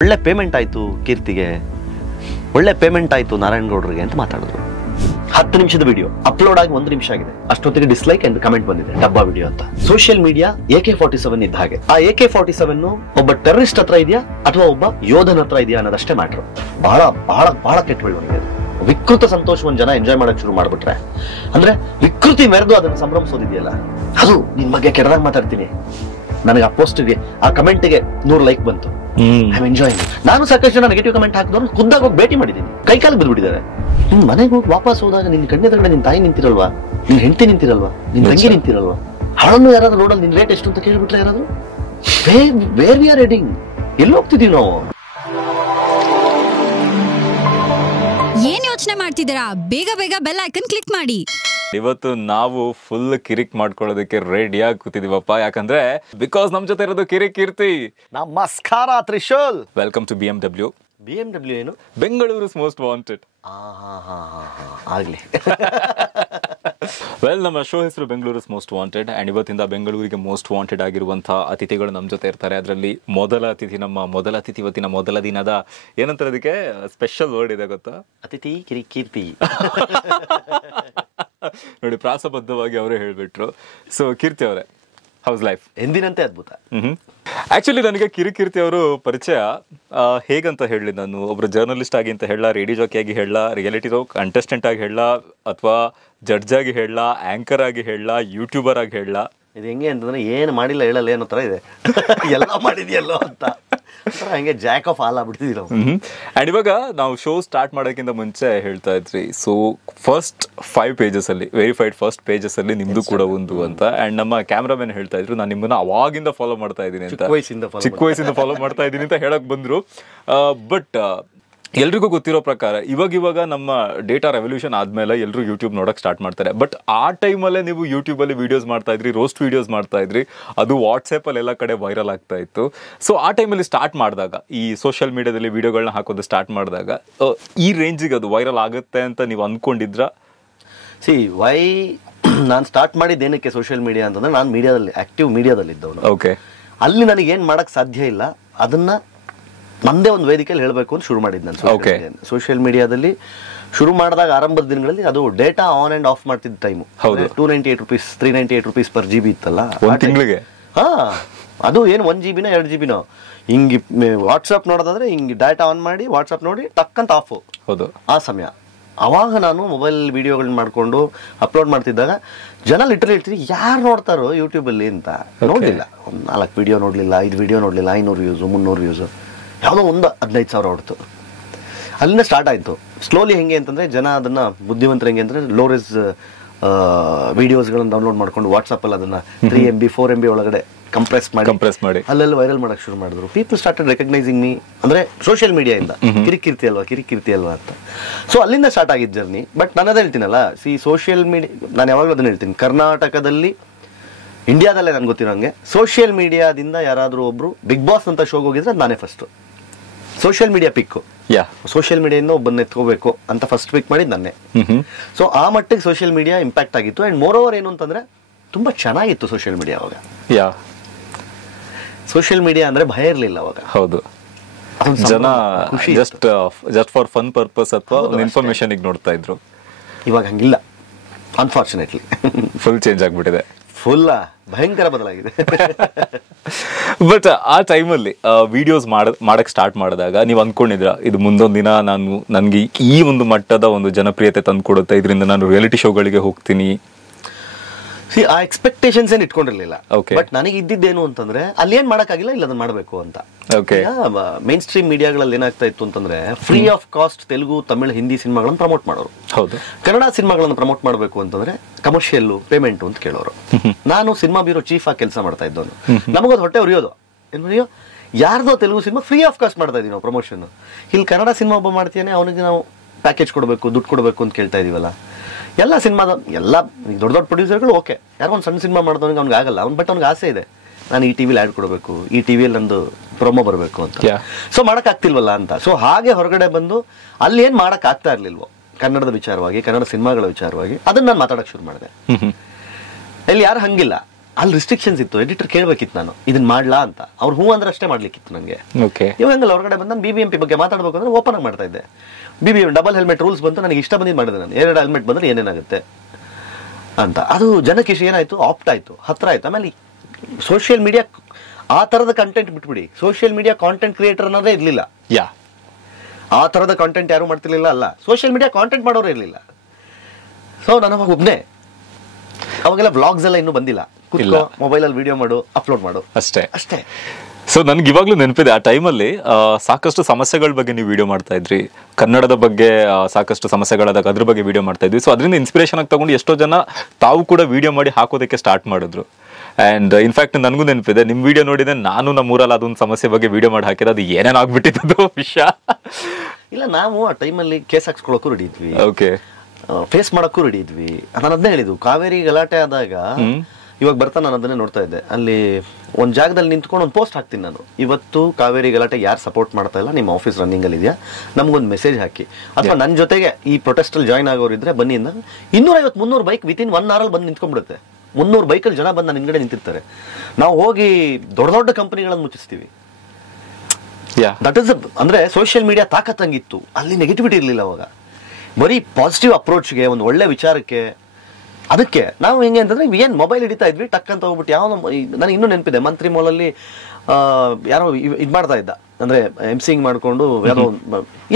ಒಳ್ಳೆ ಪೇಮೆಂಟ್ ಆಯ್ತು ಕೀರ್ತಿಗೆ, ಒಳ್ಳೆ ಪೇಮೆಂಟ್ ಆಯ್ತು ನಾರಾಯಣ ಗೌಡ್ರಿಗೆ ಅಂತ ಮಾತಾಡಿದ್ರು. 10 ನಿಮಿಷದ ವಿಡಿಯೋ ಅಪ್ಲೋಡ್ ಆಗಿ 1 ನಿಮಿಷ ಆಗಿದೆ, ಅಷ್ಟೊತ್ತಿಗೆ ಡಿಸ್ಲೈಕ್ ಅಂಡ್ ಕಮೆಂಟ್ ಬಂದಿದೆ, ಡಬ್ಬಾ ವಿಡಿಯೋ ಅಂತ. ಸೋಷಿಯಲ್ ಮೀಡಿಯಾ AK-47 ಇದ್ದ ಹಾಗೆ. ಆ AK-47 ಒಬ್ಬ ಟೆರರಿಸ್ಟ್ ಹತ್ರ ಇದೆಯಾ ಅಥವಾ ಒಬ್ಬ ಯೋಧನ ಹತ್ರ ಇದೆಯಾ ಅನ್ನೋದಷ್ಟೇ ಮ್ಯಾಟ್ರು. ಬಹಳ ಬಹಳ ಬಹಳ ಕೆಟ್ಟ ಬೆಳವಣಿಗೆ ಅದು. ವಿಕೃತ ಸಂತೋಷವನ್ನು ಜನ ಎಂಜಾಯ್ ಮಾಡಕ್ ಶುರು ಮಾಡ್ಬಿಟ್ರೆ, ಅಂದ್ರೆ ವಿಕೃತಿ ಮೆರೆದು ಅದನ್ನು ಸಂಭ್ರಮಿಸೋದಿದೆಯಲ್ಲ, ಅದು ನಿನ್ ಬಗ್ಗೆ ಕೆಟ್ಟದಾಗ ಮಾತಾಡ್ತೀನಿ, ನನಗೆ ಆ ಪೋಸ್ಟ್ಗೆ ಆ ಕಮೆಂಟ್ಗೆ 100 ಲೈಕ್ ಬಂತು, ಐ ಆಮ್ ಎಂಜಾಯಿಂಗ್. ನಾನು ಸಾಕಷ್ಟು ಜನ ನೆಗೆಟಿವ್ ಕಮೆಂಟ್ ಹಾಕಿದವ್ರು ಖುದ್ದಾಗಿ ಹೋಗಿ ಭೇಟಿ ಮಾಡಿದ್ದೀನಿ, ಕೈ ಕಾಲಿಗೆ ಬಿದ್ದುಬಿಟ್ಟಿದ್ದಾರೆ. ನಿನ್ ಮನೆಗೆ ಹೋಗಿ ವಾಪಸ್ ಹೋದಾಗ ನಿನ್ ಕಣ್ಣೆದುರುಗಡೆ ನಿನ್ ತಾಯಿ ನಿಂತಿರಲ್ವಾ, ನಿನ್ ಹೆಂಡತಿ ನಿಂತಿರಲ್ವಾ, ನಿನ್ ತಂಗಿ ನಿಂತಿರಲ್ವಾ, ಅವಳನ್ನು ಯಾರಾದ್ರೂ ನೋಡಲ್ ನಿನ್ ರೇಟ್ ಎಷ್ಟು ಅಂತ ಕೇಳ್ಬಿಟ್ರೆ ಯಾರಾದ್ರೂ ವೇರ್ ವಿ ಆರ್ ಹೆಡಿಂಗ್, ಎಲ್ಲಿ ಹೋಗ್ತಿದೀವಿ ನಾವು? ಏನ್ ಯೋಚನೆ ಮಾಡ್ತಿದ್ದೀರಾ? ಬೇಗ ಬೇಗ ಬೆಲ್ ಐಕನ್ ಕ್ಲಿಕ್ ಮಾಡಿ. ಇವತ್ತು ನಾವು ಫುಲ್ ಕಿರಿಕ್ ಮಾಡ್ಕೊಳ್ಳೋದಕ್ಕೆ ರೆಡಿಯಾಗಿ ಕೂತಿದೀವಪ್ಪ. ಯಾಕಂದ್ರೆ ಬಿಕಾಸ್ ನಮ್ ಜೊತೆ ಇರೋದು ಕಿರಿಕ್ ಕೀರ್ತಿ. ನಮಸ್ಕಾರ Trishul. Welcome to BMW. BMW ಏನು? Bengaluru most wanted. ಆಗ್ಲಿ. ವೆಲ್, ನಮ್ಮ ಶೋ ಹೆಸರು ಬೆಂಗಳೂರು ಮೋಸ್ಟ್ ವಾಂಟೆಡ್ ಅಂಡ್ ಇವತ್ತಿಂದ ಬೆಂಗಳೂರಿಗೆ ಮೋಸ್ಟ್ ವಾಂಟೆಡ್ ಆಗಿರುವಂತಹ ಅತಿಥಿಗಳು ನಮ್ಮ ಜೊತೆ ಇರ್ತಾರೆ. ಅದರಲ್ಲಿ ಮೊದಲ ಅತಿಥಿ ಇವತ್ತಿನ ಮೊದಲ ದಿನದ ಏನಂತಾರೆ ಅದಕ್ಕೆ ಸ್ಪೆಷಲ್ ವರ್ಡ್ ಇದೆ ಗೊತ್ತಾ? ಅತಿಥಿ ಕೀರ್ತಿ. ನೋಡಿ, ಪ್ರಾಸಬದ್ಧವಾಗಿ ಅವರೇ ಹೇಳ್ಬಿಟ್ರು. ಸೊ ಕೀರ್ತಿ ಅವರೇ, ಹೌಸ್ ಲೈಫ್? ಎಂದಿನಂತೆ ಅದ್ಭುತ. ಆಕ್ಚುಲಿ ನನಗೆ ಕಿರಿಕೀರ್ತಿ ಅವರು ಪರಿಚಯ ಹೇಗಂತ ಹೇಳಲಿ, ನಾನು ಒಬ್ರು ಜರ್ನಲಿಸ್ಟ್ ಆಗಿ ಅಂತ ಹೇಳ, ರೇಡಿಯೋ ಜಾಕಿ ಆಗಿ ಹೇಳ, ರಿಯಾಲಿಟಿ ಶೋ ಕಂಟೆಸ್ಟೆಂಟ್ ಆಗಿ ಹೇಳ, ಅಥವಾ ಜಡ್ಜ್ ಆಗಿ ಹೇಳ, ಆಂಕರ್ ಆಗಿ ಹೇಳ, ಯೂಟ್ಯೂಬರ್ ಆಗಿ ಹೇಳ. ಇದು ಹೆಂಗೆ ಅಂತಂದ್ರೆ ಏನು ಮಾಡಿಲ್ಲ ಹೇಳಲ್ಲ ಏನೋ ತರ ಇದೆ, ಎಲ್ಲ ಮಾಡಿದ್ಯಲ್ಲೋ ಅಂತ ಹಂಗೆ ಜಾಕ್ ಆಫ್ ಆಲ್ ಆಗ್ಬಿಡ್ತಿದ್ದೀವಿ ನಾವು. ಅಂಡ್ ಇವಾಗ ನಾವು ಶೋ ಸ್ಟಾರ್ಟ್ ಮಾಡೋಕ್ಕಿಂತ ಮುಂಚೆ ಹೇಳ್ತಾ ಇದ್ರಿ, ಸೊ ಫಸ್ಟ್ 5 pages ಅಲ್ಲಿ ವೆರಿಫೈಡ್ ಫಸ್ಟ್ ಪೇಜಸ್ ಅಲ್ಲಿ ನಿಮ್ದು ಕೂಡ ಒಂದು ಅಂತ. ಅಂಡ್ ನಮ್ಮ ಕ್ಯಾಮ್ರಾಮನ್ ಹೇಳ್ತಾ ಇದ್ರು, ನಾನು ನಿಮ್ಮನ್ನ ಅವಾಗಿಂದ ಫಾಲೋ ಮಾಡ್ತಾ ಇದ್ದೀನಿ ಅಂತ, ಚಿಕ್ಕ ವಯಸ್ಸಿಂದ ಫಾಲೋ ಮಾಡ್ತಾ ಇದ್ದೀನಿ ಅಂತ ಹೇಳಕ್ ಬಂದ್ರು. ಬಟ್ ಎಲ್ರಿಗೂ ಗೊತ್ತಿರೋ ಪ್ರಕಾರ ಇವಾಗ ನಮ್ಮ ಡೇಟಾ ರೆವಲ್ಯೂಷನ್ ಆದ್ಮೇಲೆ ಎಲ್ಲರೂ ಯೂಟ್ಯೂಬ್ ನೋಡಕ್ ಸ್ಟಾರ್ಟ್ ಮಾಡ್ತಾರೆ. ಬಟ್ ಆ ಟೈಮಲ್ಲೇ ನೀವು ಯೂಟ್ಯೂಬ್ ಅಲ್ಲಿ ವಿಡಿಯೋಸ್ ಮಾಡ್ತಾ ಇದ್ರಿ, ರೋಸ್ಟ್ ವಿಡಿಯೋಸ್ ಮಾಡ್ತಾ ಇದ್ರಿ, ಅದು ವಾಟ್ಸ್ಆಪ್ ಅಲ್ಲಿ ಎಲ್ಲ ಕಡೆ ವೈರಲ್ ಆಗ್ತಾ ಇತ್ತು. ಸೊ ಆ ಟೈಮಲ್ಲಿ ಸ್ಟಾರ್ಟ್ ಮಾಡಿದಾಗ, ಈ ಸೋಷಿಯಲ್ ಮೀಡಿಯಾದಲ್ಲಿ ವಿಡಿಯೋಗಳನ್ನ ಹಾಕೋದು ಸ್ಟಾರ್ಟ್ ಮಾಡಿದಾಗ, ಈ ರೇಂಜಿಗೆ ಅದು ವೈರಲ್ ಆಗುತ್ತೆ ಅಂತ ನೀವು ಅನ್ಕೊಂಡಿದ್ರ? ನಾನು ಸ್ಟಾರ್ಟ್ ಮಾಡಿದ್ದೇನಕ್ಕೆ ಸೋಷಿಯಲ್ ಮೀಡಿಯಾ ಅಂತಂದ್ರೆ, ನಾನು ಮೀಡಿಯಾದಲ್ಲಿ ಆಕ್ಟಿವ್ ಮೀಡಿಯಾದಲ್ಲಿ ಇದ್ದವನು. ಓಕೆ. ಅಲ್ಲಿ ನನಗೆ ಏನ್ ಮಾಡಕ್ ಸಾಧ್ಯ ಇಲ್ಲ, ಅದನ್ನ ನಂದೇ ಒಂದು ವೇದಿಕೆಯಲ್ಲಿ ಹೇಳಬೇಕು ಅಂತ ಶುರು ಮಾಡಿದ್ದು ನಾನು. ಸೋಷಿಯಲ್ ಮೀಡಿಯಾದಲ್ಲಿ ಶುರು ಮಾಡಿದಾಗ ಆರಂಭದ ದಿನಗಳಲ್ಲಿ ಅದು ಡೇಟಾ ಆನ್ ಅಂಡ್ ಆಫ್ ಮಾಡ್ತಿದ್ದ time. 298 rupees 398 rupees per GB ಇತ್ತಲ್ಲ ತಿಂಗಳಿಗೆ. ಅದು ಏನು 1 GB 2 GB ಹಿಂಗೆ ವಾಟ್ಸ್ಆಪ್ ನೋಡೋದಾದ್ರೆ ಹಿಂಗೆ ಡೇಟಾ ಆನ್ ಮಾಡಿ ವಾಟ್ಸ್ಆಪ್ ನೋಡಿ ಟಕ್ಕಂತ ಆಫ್. ಹೌದು, ಆ ಸಮಯ. ಅವಾಗ ನಾನು ಮೊಬೈಲ್ ವಿಡಿಯೋಗಳನ್ನ ಮಾಡ್ಕೊಂಡು ಅಪ್ಲೋಡ್ ಮಾಡ್ತಿದ್ದಾಗ ಜನ ಲಿಟರಲಿ ಹೇಳ್ತೀರಿ, ಯಾರು ನೋಡ್ತಾರೋ ಯೂಟ್ಯೂಬಲ್ಲಿ ಅಂತ. ನೋಡ್ಲಿಲ್ಲ, 4 ವಿಡಿಯೋ ನೋಡ್ಲಿಲ್ಲ, 5 ವಿಡಿಯೋ ನೋಡ್ಲಿಲ್ಲ, 500 ವ್ಯೂಸ್ 300 ವ್ಯೂಸ್, ಯಾವುದೋ ಒಂದು 15,000 ಹೊಡ್ತು. ಅಲ್ಲಿಂದ ಸ್ಟಾರ್ಟ್ ಆಯಿತು. ಸ್ಲೋಲಿ ಹೆಂಗೆ ಅಂತಂದರೆ, ಜನ ಅದನ್ನು ಬುದ್ಧಿವಂತರು ಹೆಂಗೆ ಅಂದರೆ ಲೋರೆಸ್ ವಿಡಿಯೋಸ್ಗಳನ್ನು ಡೌನ್ಲೋಡ್ ಮಾಡ್ಕೊಂಡು ವಾಟ್ಸಪ್ಪಲ್ಲಿ ಅದನ್ನು 3 MB 4 MB ಒಳಗಡೆ ಕಂಪ್ರೆಸ್ ಮಾಡಿ ಅಲ್ಲೆಲ್ಲ ವೈರಲ್ ಮಾಡೋಕ್ಕೆ ಶುರು ಮಾಡಿದ್ರು. ಪೀಪಲ್ ಸ್ಟಾರ್ಟೆಡ್ ರೆಕಗ್ನೈಸಿಂಗ್ ಮೀ, ಅಂದರೆ ಸೋಷಿಯಲ್ ಮೀಡಿಯಾಯಿಂದ ಕಿರಿಕೀರ್ತಿ ಅಲ್ವಾ ಅಂತ. ಸೊ ಅಲ್ಲಿಂದ ಸ್ಟಾರ್ಟ್ ಆಗಿದ್ದು ಜರ್ನಿ. ಬಟ್ ನಾನು ಅದೇ ಹೇಳ್ತೀನಲ್ಲ, ಸೋಷಿಯಲ್ ಮೀಡಿಯಾ, ನಾನು ಯಾವಾಗಲೂ ಅದನ್ನು ಹೇಳ್ತೀನಿ, ಕರ್ನಾಟಕದಲ್ಲಿ, ಇಂಡಿಯಾದಲ್ಲೇ ನನ್ಗೆ ಗೊತ್ತಿರೋಂಗೆ ಸೋಷಿಯಲ್ ಮೀಡಿಯಾದಿಂದ ಯಾರಾದರೂ ಒಬ್ರು ಬಿಗ್ ಬಾಸ್ ಅಂತ ಶೋಗೆ ಹೋಗಿದ್ರೆ ನಾನೇ ಫಸ್ಟ್. ಸೋಷಿಯಲ್ ಮೀಡಿಯಾ ಪಿಕ್, ಸೋಷಿಯಲ್ ಮೀಡಿಯಾದಿಂದ ಒಬ್ಬನ್ನ ಎತ್ಕೋಬೇಕು ಅಂತ ಫಸ್ಟ್ ಪಿಕ್ ಮಾಡಿದ್ದು ನನ್ನೇ. ಸೊ ಆ ಮಟ್ಟಿಗೆ ಸೋಷಿಯಲ್ ಮೀಡಿಯಾ ಇಂಪ್ಯಾಕ್ಟ್ ಆಗಿತ್ತು. ಅಂಡ್ ಮೋರ್ ಓವರ್ ಏನು ಅಂತಂದ್ರೆ, ತುಂಬಾ ಚೆನ್ನಾಗಿತ್ತು ಸೋಷಿಯಲ್ ಮೀಡಿಯಾ ಅವಾಗ. ಸೋಷಿಯಲ್ ಮೀಡಿಯಾ ಅಂದ್ರೆ ಭಯ ಇರಲಿಲ್ಲ ಅವಾಗ. ಹೌದು, ಜನ ಜಸ್ಟ್ ಫಾರ್ ಫನ್ ಪರ್ಪಸ್ ಅಥವಾ ಇನ್ಫಾರ್ಮೇಶನ್ ನೋಡ್ತಾ ಇದ್ರು. ಇವಾಗ ಹಂಗಿಲ್ಲ, ಅನ್ಫಾರ್ಚುನೇಟ್ಲಿ ಫುಲ್ ಚೇಂಜ್ ಆಗ್ಬಿಟ್ಟಿದೆ. ಫುಲ್ ಭಯಂಕರ ಬದಲಾಗಿದೆ. ಬಟ್ ಆ ಟೈಮಲ್ಲಿ ವಿಡಿಯೋಸ್ ಮಾಡಕ್ ಸ್ಟಾರ್ಟ್ ಮಾಡಿದಾಗ ನೀವು ಅನ್ಕೊಂಡಿದ್ರ, ಇದು ಮುಂದೊಂದು ದಿನ ನನ್ಗೆ ಈ ಒಂದು ಮಟ್ಟದ ಒಂದು ಜನಪ್ರಿಯತೆ ತಂದ್ಕೊಡುತ್ತೆ, ಇದರಿಂದ ನಾನು ರಿಯಾಲಿಟಿ ಶೋಗಳಿಗೆ ಹೋಗ್ತೀನಿ? ಆ ಎಕ್ಸ್ಪೆಕ್ಟೇಷನ್ಸ್ ಏನು ಇಟ್ಕೊಂಡಿರ್ಲಿಲ್ಲ. ಬಟ್ ನನಗೆ ಇದ್ದಿದ್ದೇನು ಅಂತಂದ್ರೆ, ಅಲ್ಲಿ ಏನ್ ಮಾಡಕ್ಕಾಗಿಲ್ಲ, ಇಲ್ಲ ಅದನ್ನ ಮಾಡಬೇಕು ಅಂತ. ಮೇನ್ ಸ್ಟ್ರೀಮ್ ಮೀಡಿಯಾಗಳಲ್ಲಿ ಏನಾಗ್ತಾ ಇತ್ತು ಅಂತಂದ್ರೆ, free of cost Telugu, Tamil, Hindi ಸಿನಿಮಾಗಳನ್ನು ಪ್ರಮೋಟ್ ಮಾಡೋರು. ಹೌದು. ಕನ್ನಡ ಸಿನಿಮಾಗಳನ್ನು ಪ್ರಮೋಟ್ ಮಾಡಬೇಕು ಅಂತಂದ್ರೆ ಕಮರ್ಷಿಯಲ್ ಪೇಮೆಂಟ್ ಅಂತ ಕೇಳೋರು. ನಾನು ಸಿನಿಮಾ ಬ್ಯೂರೋ ಚೀಫ್ ಆಗಿ ಕೆಲಸ ಮಾಡ್ತಾ ಇದ್ದವನು. ನಮಗದು ಹೊಟ್ಟೆ ಉರಿಯೋದು, ಏನು ಯಾರ್ದೋ Telugu cinema free of cost ಮಾಡ್ತಾ ಇದೀವಿ ನಾವು ಪ್ರಮೋಷನ್. ಇಲ್ಲಿ ಕನ್ನಡ ಸಿನಿಮಾ ಒಬ್ಬ ಮಾಡ್ತೀಯಾನೆ, ಅವನಿಗೆ ನಾವು ಪ್ಯಾಕೇಜ್ ಕೊಡಬೇಕು, ದುಡ್ಡು ಕೊಡಬೇಕು ಅಂತ ಕೇಳ್ತಾ ಇದೀವಲ್ಲ. ಎಲ್ಲ ಸಿನಿಮಾದ ಎಲ್ಲ ದೊಡ್ಡ ಪ್ರೊಡ್ಯೂಸರ್ಗಳು ಓಕೆ, ಯಾರೋ ಒಂದು ಸಣ್ಣ ಸಿನಿಮಾ ಮಾಡಿದವನಿಗೆ ಅವ್ನಿಗೆ ಆಗಲ್ಲ, ಬಟ್ ಅವ್ನಿಗೆ ಆಸೆ ಇದೆ, ನಾನು ಈ ಟಿವಿಲಿ ಆ್ಯಡ್ ಕೊಡಬೇಕು, ಈ ಟಿವಿಯಲ್ಲಿ ನಂದು ಪ್ರೊಮೋ ಬರಬೇಕು ಅಂತ. ಸೊ ಮಾಡೋಕ್ಕಾಗ್ತಿಲ್ವಲ್ಲ ಅಂತ. ಸೊ ಹಾಗೆ ಹೊರಗಡೆ ಬಂದು ಅಲ್ಲಿ ಏನು ಮಾಡೋಕ್ಕಾಗ್ತಾ ಇರಲಿಲ್ವೋ ಕನ್ನಡದ ವಿಚಾರವಾಗಿ, ಕನ್ನಡ ಸಿನಿಮಾಗಳ ವಿಚಾರವಾಗಿ, ಅದನ್ನ ನಾನು ಮಾತಾಡೋಕ್ಕೆ ಶುರು ಮಾಡಿದೆ. ಇಲ್ಲಿ ಯಾರು ಹಂಗಿಲ್ಲ, ಅಲ್ಲಿ ರಿಸ್ಟ್ರಿಕ್ಷನ್ಸ್ ಇತ್ತು. ಎಡಿಟರ್ ಕೇಳ್ಬೇಕಿತ್ತು ನಾನು ಇದನ್ನ ಮಾಡ್ಲಾ ಅಂತ. ಅವ್ರು ಹೂ ಅಂದ್ರೆ ಅಷ್ಟೇ ಮಾಡ್ಲಿಕ್ಕಿತ್ತು ನನಗೆ. ಓಕೆ. ಇವಾಗ ಹಂಗಲ್ಲ, ಹೊರಗಡೆ ಬಂದು ನಾನು BBMP ಬಗ್ಗೆ ಮಾತಾಡ್ಬೇಕು ಅಂದ್ರೆ ಓಪನ್ ಆಗಿ ಮಾಡ್ತಾ ಇದ್ದೆ. BBMP ಡಬಲ್ ಹೆಲ್ಮೆಟ್ ರೂಲ್ಸ್ ಬಂತು, ನನಗೆ ಇಷ್ಟ ಬಂದಿದ್ದು ಮಾಡಿದೆ ನಾನು. 2 ಹೆಲ್ಮೆಟ್ ಬಂದ್ರೆ ಏನೇನಾಗುತ್ತೆ ಅಂತ. ಅದು ಜನಕ್ಕೆ ಇಷ್ಟ ಏನಾಯ್ತು, ಆಪ್ಟ್ ಆಯ್ತು, ಹತ್ರ ಆಯ್ತು. ಆಮೇಲೆ ಸೋಷಿಯಲ್ ಮೀಡಿಯಾ ಆ ತರದ ಕಂಟೆಂಟ್ ಬಿಟ್ಬಿಡಿ, ಸೋಷಿಯಲ್ ಮೀಡಿಯಾ ಕಾಂಟೆಂಟ್ ಕ್ರಿಯೇಟರ್ ಅನ್ನೋದೇ ಇರ್ಲಿಲ್ಲ. ಆ ತರದ ಕಾಂಟೆಂಟ್ ಯಾರು ಮಾಡ್ತಿರ್ಲಿಲ್ಲ. ಅಲ್ಲ, ಸೋಷಿಯಲ್ ಮೀಡಿಯಾ ಕಾಂಟೆಂಟ್ ಮಾಡೋರು ಇರ್ಲಿಲ್ಲ. ಸೊ ನಾನು ಅವಾಗ ಒಬ್ನೇ. ಅವಾಗೆಲ್ಲ ವ್ಲಾಗ್ಸ್ ಎಲ್ಲ ಇನ್ನೂ ಬಂದಿಲ್ಲ. ಕುತ್ಕೋ ಮೊಬೈಲಲ್ಲಿ ವಿಡಿಯೋ ಮಾಡು, ಅಪ್ಲೋಡ್ ಮಾಡು, ಅಷ್ಟೇ. ಸೊ ನನ್ಗೆ ಇವಾಗ್ಲೂ ನೆನಪಿದೆ, ಆ ಟೈಮಲ್ಲಿ ಸಾಕಷ್ಟು ಸಮಸ್ಯೆಗಳ ಬಗ್ಗೆ ನೀವು ವಿಡಿಯೋ ಮಾಡ್ತಾ ಇದ್ರಿ, ಕನ್ನಡದ ಬಗ್ಗೆ ಸಾಕಷ್ಟು ಸಮಸ್ಯೆಗಳಾದಾಗ ಅದ್ರ ಬಗ್ಗೆ ವಿಡಿಯೋ ಮಾಡ್ತಾ ಇದ್ವಿ. ಸೊ ಅದರಿಂದ ಇನ್ಸ್ಪಿರೇಷನ್ ಆಗಿ ತಗೊಂಡು ಎಷ್ಟೋ ಜನ ತಾವು ಕೂಡ ವಿಡಿಯೋ ಮಾಡಿ ಹಾಕೋದಕ್ಕೆ ಸ್ಟಾರ್ಟ್ ಮಾಡಿದ್ರು. ಅಂಡ್ ಇನ್ಫ್ಯಾಕ್ಟ್ ನನಗೂ ನೆನಪಿದೆ, ನಿಮ್ ವಿಡಿಯೋ ನೋಡಿದೆ ನಾನು ನಮ್ಮೂರಲ್ಲಿ ಅದೊಂದು ಸಮಸ್ಯೆ ಬಗ್ಗೆ ವಿಡಿಯೋ ಮಾಡಿ ಹಾಕಿದ್ರೆ ಅದು ಏನೇನು ಆಗ್ಬಿಟ್ಟಿದ್ದು ವಿಷಯ. ಇಲ್ಲ, ನಾವು ಆ ಟೈಮಲ್ಲಿ ಕೇಸ್ ಹಾಕ್ಸ್ಕೊಳಕ್ಕೂ ರೆಡಿ ಇದ್ವಿ. ಓಕೆ. ಫೇಸ್ ಮಾಡಕ್ಕೂ ರೆಡಿ ಇದ್ವಿ. ನಾನು ಅದನ್ನೇ ಹೇಳಿದ್ದು, ಕಾವೇರಿ ಗಲಾಟೆ ಆದಾಗ ಇವಾಗ ಬರ್ತಾ ನಾನು ಅದನ್ನೇ ನೋಡ್ತಾ ಇದ್ದೆ. ಅಲ್ಲಿ ಒಂದು ಜಾಗದಲ್ಲಿ ನಿಂತ್ಕೊಂಡು ಒಂದು ಪೋಸ್ಟ್ ಹಾಕ್ತೀನಿ ನಾನು, ಇವತ್ತು ಕಾವೇರಿ ಗಲಾಟೆ ಯಾರು ಸಪೋರ್ಟ್ ಮಾಡ್ತಾ ಇಲ್ಲ, ನಿಮ್ಮ ಆಫೀಸ್ ರನ್ನಿಂಗ್ ಅಲ್ಲಿ ಇದೆಯಾ, ನಮಗೊಂದು ಮೆಸೇಜ್ ಹಾಕಿ. ಅಥವಾ ನನ್ನ ಜೊತೆಗೆ ಈ ಪ್ರೊಟೆಸ್ಟ್ ಅಲ್ಲಿ ಜಾಯ್ನ್ ಆಗೋರು ಇದ್ರೆ ಬನ್ನಿ ಅಂದಾಗ 250-300 ಬೈಕ್ ವಿತಿನ್ 1 hour ಬಂದು ನಿಂತ್ಕೊಂಡ್ಬಿಡುತ್ತೆ. 300 ಬೈಕಲ್ಲಿ ಜನ ಬಂದು ನನ್ನ ಹಿಂದ್ಗಡೆ ನಿಂತಿರ್ತಾರೆ. ನಾವು ಹೋಗಿ ದೊಡ್ಡ ದೊಡ್ಡ ಕಂಪನಿಗಳನ್ನು ಮುಚ್ಚಿಸ್ತೀವಿ. ದಟ್ ಇಸ್ ಅಂದ್ರೆ ಸೋಷಿಯಲ್ ಮೀಡಿಯಾ ತಾಕತ್ತಂಗಿತ್ತು. ಅಲ್ಲಿ ನೆಗೆಟಿವಿಟಿ ಇರಲಿಲ್ಲ ಅವಾಗ. ಬರೀ ಪಾಸಿಟಿವ್ ಅಪ್ರೋಚ್ಗೆ, ಒಂದು ಒಳ್ಳೆ ವಿಚಾರಕ್ಕೆ. ಅದಕ್ಕೆ ನಾವು ಹೆಂಗೆ ಅಂತಂದ್ರೆ ಏನು ಮೊಬೈಲ್ ಹಿಡಿತಾ ಇದ್ವಿ, ಟಕ್ ಅಂತ ಹೋಗ್ಬಿಟ್ಟು ಯಾವ ನನಗೆ ಇನ್ನೂ ನೆನಪಿದೆ, ಮಂತ್ರಿ ಮಾಲಲ್ಲಿ ಯಾರೋ ಇದು ಮಾಡ್ತಾ ಇದ್ದ, ಅಂದ್ರೆ ಎಂಸಿಂಗ್ ಮಾಡ್ಕೊಂಡು ಯಾರೋ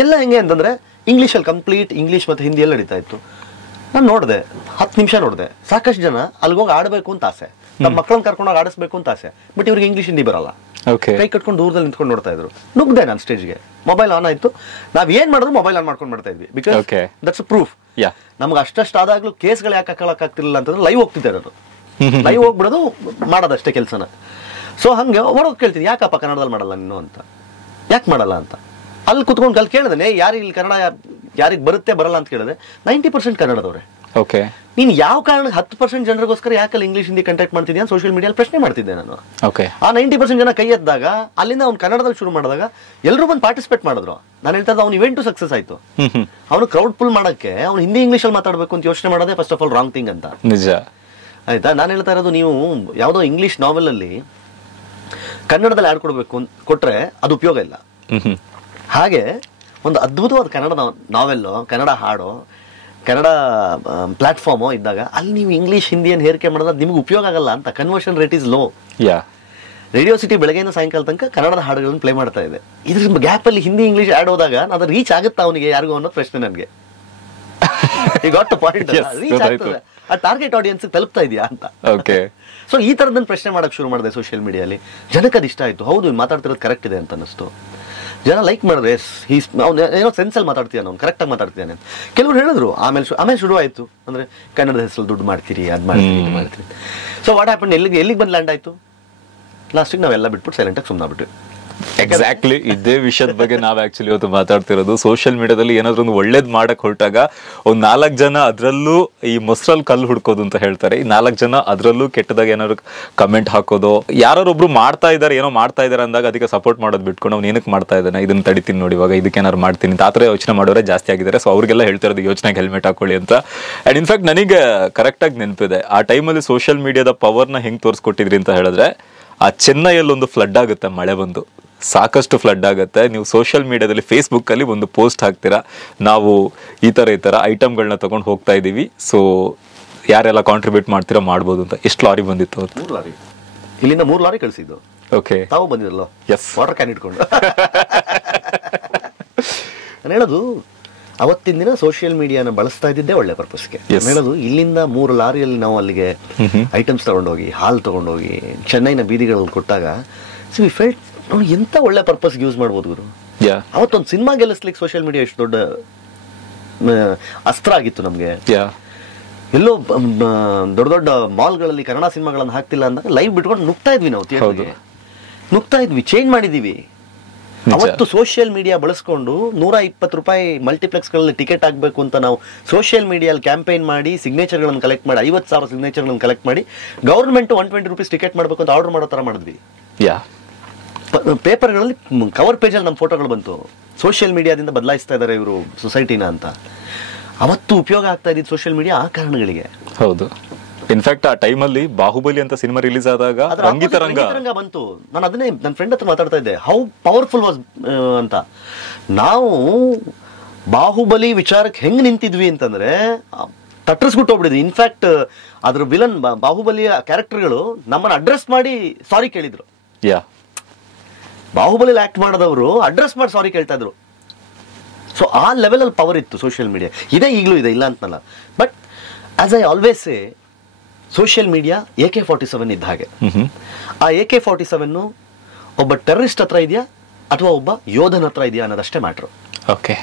ಎಲ್ಲ ಹೆಂಗೆ ಅಂತಂದ್ರೆ ಇಂಗ್ಲೀಷಲ್ಲಿ ಕಂಪ್ಲೀಟ್ ಇಂಗ್ಲೀಷ್ ಮತ್ತು ಹಿಂದಿ ಎಲ್ಲ ಹಿಡಿತಾ ಇತ್ತು. ನಾನು ನೋಡಿದೆ, 10 ನಿಮಿಷ ನೋಡಿದೆ. ಸಾಕಷ್ಟು ಜನ ಅಲ್ಲಿಗೋಗಿ ಆಡಬೇಕು ಅಂತ ಆಸೆ, ನಮ್ಮ ಮಕ್ಕಳನ್ನ ಕರ್ಕೊಂಡೋಗಿ ಆಡಿಸ್ಬೇಕು ಅಂತ ಆಸೆ. ಬಟ್ ಇವ್ರಿಗೆ ಇಂಗ್ಲೀಷ್ ಹಿಂದಿ ಬರಲ್ಲ. ಕೈ ಕಟ್ಕೊಂಡು ದೂರದಲ್ಲಿ ನಿಂತ್ಕೊಂಡು ನೋಡ್ತಾ ಇದ್ರು. ನುಗ್ದೆ ನಾನು ಸ್ಟೇಜ್ಗೆ, ಮೊಬೈಲ್ ಆನ್ ಆಯ್ತು. ನಾವ್ ಏನ್ ಮಾಡಿದ್ರು ಮೊಬೈಲ್ ಆನ್ ಮಾಡ್ಕೊಂಡು ಮಾಡ್ತಾ ಇದ್ವಿ. Because that's proof. ನಮ್ಗೆ ಅಷ್ಟಷ್ಟು ಆದಾಗ್ಲೂ ಕೇಸ್ಗಳು ಯಾಕೆ ಹಾಕೊಳಕ್ ಆಗ್ತಿರ್ಲಿಲ್ಲ ಅಂತಂದ್ರೆ ಲೈವ್ ಹೋಗ್ತಿದ್ದೆ ನಾನು. ಲೈವ್ ಹೋಗ್ಬಿಡೋದು, ಮಾಡೋದಷ್ಟೇ ಕೆಲಸನ. ಸೊ ಹಂಗೆ ಹೊರಗೆ ಕೇಳ್ತೀನಿ, ಯಾಕಪ್ಪ ಕನ್ನಡದಲ್ಲಿ ಮಾಡಲ್ಲ ನೀನು ಅಂತ, ಯಾಕೆ ಮಾಡಲ್ಲ ಅಂತ. ಅಲ್ಲಿ ಕುತ್ಕೊಂಡು ಕಲ್ ಕೇಳಿದೆ, ಯಾರಿಗೆ ಇಲ್ಲಿ ಕನ್ನಡ ಯಾರಿಗೆ ಬರುತ್ತೆ ಬರಲ್ಲ ಅಂತ ಕೇಳಿದೆ. 90% ಕನ್ನಡದವ್ರೆ. ಓಕೆ. ನೀನ್ ಯಾವ ಕಾರಣಕ್ಕೆ 10% ಜನರಿಗೋಸ್ಕರ ಯಾಕಲ್ಲಿ ಇಂಗ್ಲೀಷ್ ಹಿಂದಿ ಕಂಟೆಕ್ಟ್ ಮಾಡ್ತಿದ್ಯಾ ಅಂತ ಸೋಷಿಯಲ್ ಮೀಡಿಯಲ್ಲಿ ಪ್ರಶ್ನೆ ಮಾಡ್ತಿದ್ದೆ ನಾನು. ಆ 90% ಜನ ಕೈ ಎದ್ದಾಗ, ಅಲ್ಲಿಂದ ಅವ್ನು ಕನ್ನಡದಲ್ಲಿ ಶುರು ಮಾಡಿದಾಗ ಎಲ್ಲರೂ ಬಂದು ಪಾರ್ಟಿಸಿಪೇಟ್ ಮಾಡಿದ್ರು. ನಾನು ಹೇಳ್ತಾ ಇದ್ದೆ, ಅವ್ನು ಇವೆಂಟು ಸಕ್ಸಸ್ ಆಯ್ತು. ಅವನು ಕ್ರೌಡ್ ಫುಲ್ ಮಾಡಕ್ಕೆ ಅವ್ನು ಹಿಂದಿ ಇಂಗ್ಲೀಷಲ್ಲಿ ಮಾತಾಡಬೇಕು ಅಂತ ಯೋಚನೆ ಮಾಡೋದೇ first of all wrong thing ಅಂತ. ನಿಜ. ಆಯ್ತಾ? ನಾನು ಹೇಳ್ತಾ ಇರೋದು, ನೀವು ಯಾವುದೋ ಇಂಗ್ಲೀಷ್ ನಾವೆಲ್ ಅಲ್ಲಿ ಕನ್ನಡದಲ್ಲಿ ಆಡ್ ಕೊಡ್ಬೇಕು ಅಂತ ಕೊಟ್ರೆ ಅದು ಉಪಯೋಗ ಇಲ್ಲ. ಹಾಗೆ ಒಂದು ಅದ್ಭುತವಾದ ಕನ್ನಡ ನಾವೆಲ್ಲೋ, ಕನ್ನಡ ಹಾಡೋ, ಕನ್ನಡ ಪ್ಲಾಟ್ಫಾರ್ಮು ಇದ್ದಾಗ ಅಲ್ಲಿ ನೀವು ಇಂಗ್ಲೀಷ್ ಹಿಂದಿಯನ್ನು ಹೇರಿಕೆ ಮಾಡಿದ್ರೆ ನಿಮ್ಗೆ ಉಪಯೋಗ ಆಗಲ್ಲ ಅಂತ. Conversion rate is low. Radio city ಬೆಳಗ್ಗೆಯಿಂದ ಸಾಯಂಕಾಲ ತನಕ ಕನ್ನಡದ ಹಾಡುಗಳನ್ನು ಪ್ಲೇ ಮಾಡ್ತಾ ಇದೆ. ಇದ್ರ ಗ್ಯಾಪ್ ಅಲ್ಲಿ ಹಿಂದಿ ಇಂಗ್ಲೀಷ್ ಆಡ್ ಹೋದಾಗ ಅದು ರೀಚ್ ಆಗುತ್ತಾ ಅವನಿಗೆ ಯಾರಿಗೂ ಅನ್ನೋ ಪ್ರಶ್ನೆ ನನಗೆ. ಈ ಗಾಟ್ ಪಾಯಿಂಟ್. ರೀಚ್ ಆಗ್ತದೆ, ಆ ಟಾರ್ಗೆಟ್ ಆಡಿಯನ್ಸ್ ತಲುಪ್ತಾ ಇದೆಯಾ ಅಂತ. ಸೊ ಈ ತರದನ್ನ ಪ್ರಶ್ನೆ ಮಾಡಕ್ ಶುರು ಮಾಡಿದೆ ಸೋಷಿಯಲ್ ಮೀಡಿಯಲ್ಲಿ. ಜನಕ್ಕೆ ಅದು ಇಷ್ಟ ಆಯ್ತು. ಹೌದು, ಮಾತಾಡ್ತಿರೋದು ಕರೆಕ್ಟ್ ಇದೆ ಅಂತ ಅನ್ನಿಸ್ತು. ಜನ ಲೈಕ್ ಮಾಡಿದ್ರೆ, ಅವ್ನು ಏನೋ ಸೆನ್ಸಲ್ಲಿ ಮಾತಾಡ್ತೀಯಾನ, ಅವ್ನು ಕರೆಕ್ಟಾಗಿ ಮಾತಾಡ್ತೀಯಾನೆ. ಕೆಲವರು ಹೇಳಿದ್ರು. ಆಮೇಲೆ ಶುರು ಆಯ್ತು, ಅಂದ್ರೆ ಕನ್ನಡದ ಹೆಸರು ದುಡ್ಡು ಮಾಡ್ತೀರಿ, ಅದು ಮಾಡ್ತೀರಿ, ಇದು ಮಾಡ್ತೀರಿ. ಸೊ ವಾಟ್ ಹ್ಯಾಪನ್, ಎಲ್ಲಿಗೆ ಬಂದು ಲ್ಯಾಂಡ್ ಆಯ್ತು? ಲಾಸ್ಟಿಗೆ ನಾವೆಲ್ಲ ಬಿಟ್ಬಿಟ್ಟು ಸೈಲೆಂಟಾಗಿ ಸುಮ್ಮನಾಗ್ಬಿಟ್ವಿ. ಎಕ್ಸಾಕ್ಟ್ಲಿ ಇದೇ ವಿಷಯದ ಬಗ್ಗೆ ನಾವು ಆಕ್ಚುಲಿ ಇವತ್ತು ಮಾತಾಡ್ತಿರೋದು. ಸೋಷಿಯಲ್ ಮೀಡಿಯಾದಲ್ಲಿ ಏನಾದ್ರೂ ಒಂದು ಒಳ್ಳೇದ್ ಮಾಡಕ್ ಹೊರಟಾಗ ಒಂದ್ 4 ಜನ ಅದ್ರಲ್ಲೂ ಈ ಮೊಸರಲ್ಲಿ ಕಲ್ಲು ಹುಡ್ಕೋದು ಅಂತ ಹೇಳ್ತಾರೆ. ಈ 4 ಜನ ಅದ್ರಲ್ಲೂ ಕೆಟ್ಟದಾಗ ಏನಾದ್ರು ಕಮೆಂಟ್ ಹಾಕೋದು, ಯಾರೊಬ್ರು ಮಾಡ್ತಾ ಇದಾರೆ, ಏನೋ ಮಾಡ್ತಾ ಇದಾರೆ ಅಂದಾಗ ಅದಕ್ಕೆ ಸಪೋರ್ಟ್ ಮಾಡೋದು ಬಿಟ್ಕೊಂಡು ಅವ್ನು ಏನಕ್ಕೆ ಮಾಡ್ತಾ ಇದ್ದಾನೆ, ಇದನ್ನ ತಡಿತೀನಿ ನೋಡಿ, ಇವಾಗ ಇದಕ್ಕೆ ಏನಾದ್ರು ಮಾಡ್ತೀನಿ ಅಂತ ಆತರ ಯೋಚನೆ ಮಾಡೋರೆ ಜಾಸ್ತಿ ಆಗಿದ್ದಾರೆ. ಸೊ ಅವ್ರಿಗೆಲ್ಲ ಹೇಳ್ತಿರೋದು ಯೋಚನೆಗೆ ಹೆಲ್ಮೆಟ್ ಹಾಕೊಳ್ಳಿ ಅಂತ. ಅಂಡ್ ಇನ್ಫ್ಯಾಕ್ಟ್ ನನಗೆ ಕರೆಕ್ಟಾಗಿ ನೆನಪಿದೆ, ಆ ಟೈಮಲ್ಲಿ ಸೋಷಿಯಲ್ ಮೀಡಿಯಾದ ಪವರ್ನ ಹೆಂಗ್ ತೋರಿಸ್ಕೊಟ್ಟಿದ್ರಿ ಅಂತ ಹೇಳಿದ್ರೆ, ಆ ಚೆನ್ನೈಯಲ್ಲಿ ಒಂದು ಫ್ಲಡ್ ಆಗುತ್ತೆ, ಮಳೆ ಬಂದು ಸಾಕಷ್ಟು ಫ್ಲಡ್ ಆಗುತ್ತೆ. ನೀವು ಸೋಷಿಯಲ್ ಮೀಡಿಯಾದಲ್ಲಿ ಫೇಸ್ಬುಕ್ ಅಲ್ಲಿ ಒಂದು ಪೋಸ್ಟ್ ಹಾಕ್ತೀರಾ, ನಾವು ಈ ತರ ಐಟಮ್ಗಳನ್ನ ತಗೊಂಡು ಹೋಗ್ತಾ ಇದೀವಿ, ಸೊ ಯಾರೆಲ್ಲ ಕಾಂಟ್ರಿಬ್ಯೂಟ್ ಮಾಡ್ತೀರಾ ಮಾಡ್ಬೋದು ಅಂತ. ಎಷ್ಟು ಲಾರಿ ಬಂದಿತ್ತು? 3 ಲಾರಿ. ಇಲ್ಲಿಂದ 3 ಲಾರಿ ಕಳಿಸಿದ್ದು. ಓಕೆ. ತಾವು ಬಂದಿರಲ್ಲ? ಎಸ್. ವಾಟರ್ ಕ್ಯಾನ್ ಇಟ್ಕೊಂಡು. ನಾನು ಹೇಳೋದು, ಅವತ್ತಿನ ದಿನ ಸೋಷಿಯಲ್ ಮೀಡಿಯಾನ ಬಳಸ್ತಾ ಇದ್ದಿದ್ದೇ ಒಳ್ಳೆ ಪರ್ಪಸ್ಗೆ. ಹೇಳೋದು, ಇಲ್ಲಿಂದ 3 ಲಾರಿಯಲ್ಲಿ ನಾವು ಅಲ್ಲಿಗೆ ಐಟಮ್ಸ್ ತಗೊಂಡೋಗಿ, ಹಾಲ್ ತಗೊಂಡೋಗಿ ಚೆನ್ನೈನ ಬೀದಿಗಳಲ್ಲಿ ಕೊಟ್ಟಾಗ ವಿ ಫೆಲ್ಟ್ ನಾವು ಎಂತ ಒಳ್ಳೆ ಪರ್ಪಸ್ಗೆ ಯೂಸ್ ಮಾಡ್ಬೋದು ಗುರು. ಅವತ್ತೊಂದು ಸಿನಿಮಾ ಗೆಲ್ಲಿಸ್ಲಿಕ್ಕೆ ಸೋಷಿಯಲ್ ಮೀಡಿಯಾ ಎಷ್ಟು ದೊಡ್ಡ ಅಸ್ತ್ರ ಆಗಿತ್ತು ನಮ್ಗೆ. ಎಲ್ಲೋ ದೊಡ್ಡ ದೊಡ್ಡ ಮಾಲ್ಗಳಲ್ಲಿ ಕನ್ನಡ ಸಿನಿಮಾಗಳನ್ನು ಹಾಕ್ತಿಲ್ಲ ಅಂದಾಗ ಲೈವ್ ಬಿಟ್ಕೊಂಡು ನುಗ್ತಾ ಇದ್ವಿ ನಾವು, ಥಿಯೇಟರ್ಗೆ ನುಗ್ತಾ ಇದ್ವಿ, ಚೇಂಜ್ ಮಾಡಿದೀವಿ. ಅವತ್ತು ಸೋಷಿಯಲ್ ಮೀಡಿಯಾ ಬಳಸ್ಕೊಂಡು 120 ರೂಪಾಯಿ ಮಲ್ಟಿಪ್ಲೆಕ್ಸ್ಗಳಲ್ಲಿ ಟಿಕೆಟ್ ಆಗಬೇಕು ಅಂತ ನಾವು ಸೋಷಿಯಲ್ ಮೀಡಿಯಲ್ಲಿ ಕ್ಯಾಂಪೇನ್ ಮಾಡಿ ಸಿಗ್ನೇಚರ್ಗಳನ್ನು ಕಲೆಕ್ಟ್ ಮಾಡಿ 50,000 ಸಿಗ್ನೇಚರ್ಗಳನ್ನು ಕಲೆಕ್ಟ್ ಮಾಡಿ ಗವರ್ಮೆಂಟ್ 120 ರೂಪೀಸ್ ಟಿಕೆಟ್ ಮಾಡಬೇಕು ಅಂತ ಆರ್ಡರ್ ಮಾಡೋ ಥರ ಮಾಡಿದ್ವಿ. ಪೇಪರ್ಗಳಲ್ಲಿ ಕವರ್ ಪೇಜಲ್ಲಿ ನಮ್ಮ ಫೋಟೋಗಳು ಬಂತು. ಸೋಷಿಯಲ್ ಮೀಡಿಯಾದಿಂದ ಬದಲಾಯಿಸ್ತಾ ಇದ್ದಾರೆ ಇವರು ಸೊಸೈಟಿನ ಅಂತ. ಅವತ್ತು ಉಪಯೋಗ ಆಗ್ತಾ ಇದ್ದಿದ್ದು ಸೋಷಿಯಲ್ ಮೀಡಿಯಾ ಆ ಕಾರಣಗಳಿಗೆ. ಹೌದು. ಇನ್ಫ್ಯಾಕ್ಟ್ ಆ ಟೈಮಲ್ಲಿ ಬಾಹುಬಲಿ ಅಂತ ಸಿನಿಮಾ ರಿಲೀಸ್ ಆದಾಗ ರಂಗಿತರಂಗ ಬಂತು. ನಾನು ಅದನ್ನೇ ನನ್ನ ಫ್ರೆಂಡ್ ಹತ್ರ ಮಾತಾಡ್ತಾ ಇದ್ದೆ, ಹೌ ಪವರ್ಫುಲ್ ವಾಸ್ ಅಂತ. ನಾವು ಬಾಹುಬಲಿ ವಿಚಾರಕ್ಕೆ ಹೆಂಗ್ ನಿಂತಿದ್ವಿ ಅಂತಂದ್ರೆ ತಟ್ಟರ್ಸ್ಬಿಟ್ಟು ಹೋಗ್ಬಿಟ್ಟಿದ್ವಿ. ಇನ್ಫ್ಯಾಕ್ಟ್ ಅದ್ರ ವಿಲನ್ ಬಾಹುಬಲಿಯ ಕ್ಯಾರೆಕ್ಟರ್ಗಳು ನಮ್ಮನ್ನ ಅಡ್ರೆಸ್ ಮಾಡಿ ಸಾರಿ ಕೇಳಿದ್ರು. ಬಾಹುಬಲಿ ಆಕ್ಟ್ ಮಾಡಿದವರು ಅಡ್ರೆಸ್ ಮಾಡಿ ಸಾರಿ ಕೇಳ್ತಾ ಇದ್ರು. ಸೊ ಆ ಲೆವೆಲ್ ಅಲ್ಲಿ ಪವರ್ ಇತ್ತು ಸೋಷಿಯಲ್ ಮೀಡಿಯಾ. ಇದೇ ಈಗಲೂ ಇದೆ, ಇಲ್ಲ ಅಂತಲ್ಲ. But as I always say, social media AK-47 ಇದ್ದ ಹಾಗೆ. ಆ AK-47 ಒಬ್ಬ ಟೆರರಿಸ್ಟ್ ಹತ್ರ ಇದೆಯಾ ಅಥವಾ ಒಬ್ಬ ಯೋಧನ ಹತ್ರ ಇದೆಯಾ ಅನ್ನೋದಷ್ಟೇ ಮ್ಯಾಟ್ರು. ಓಕೆ,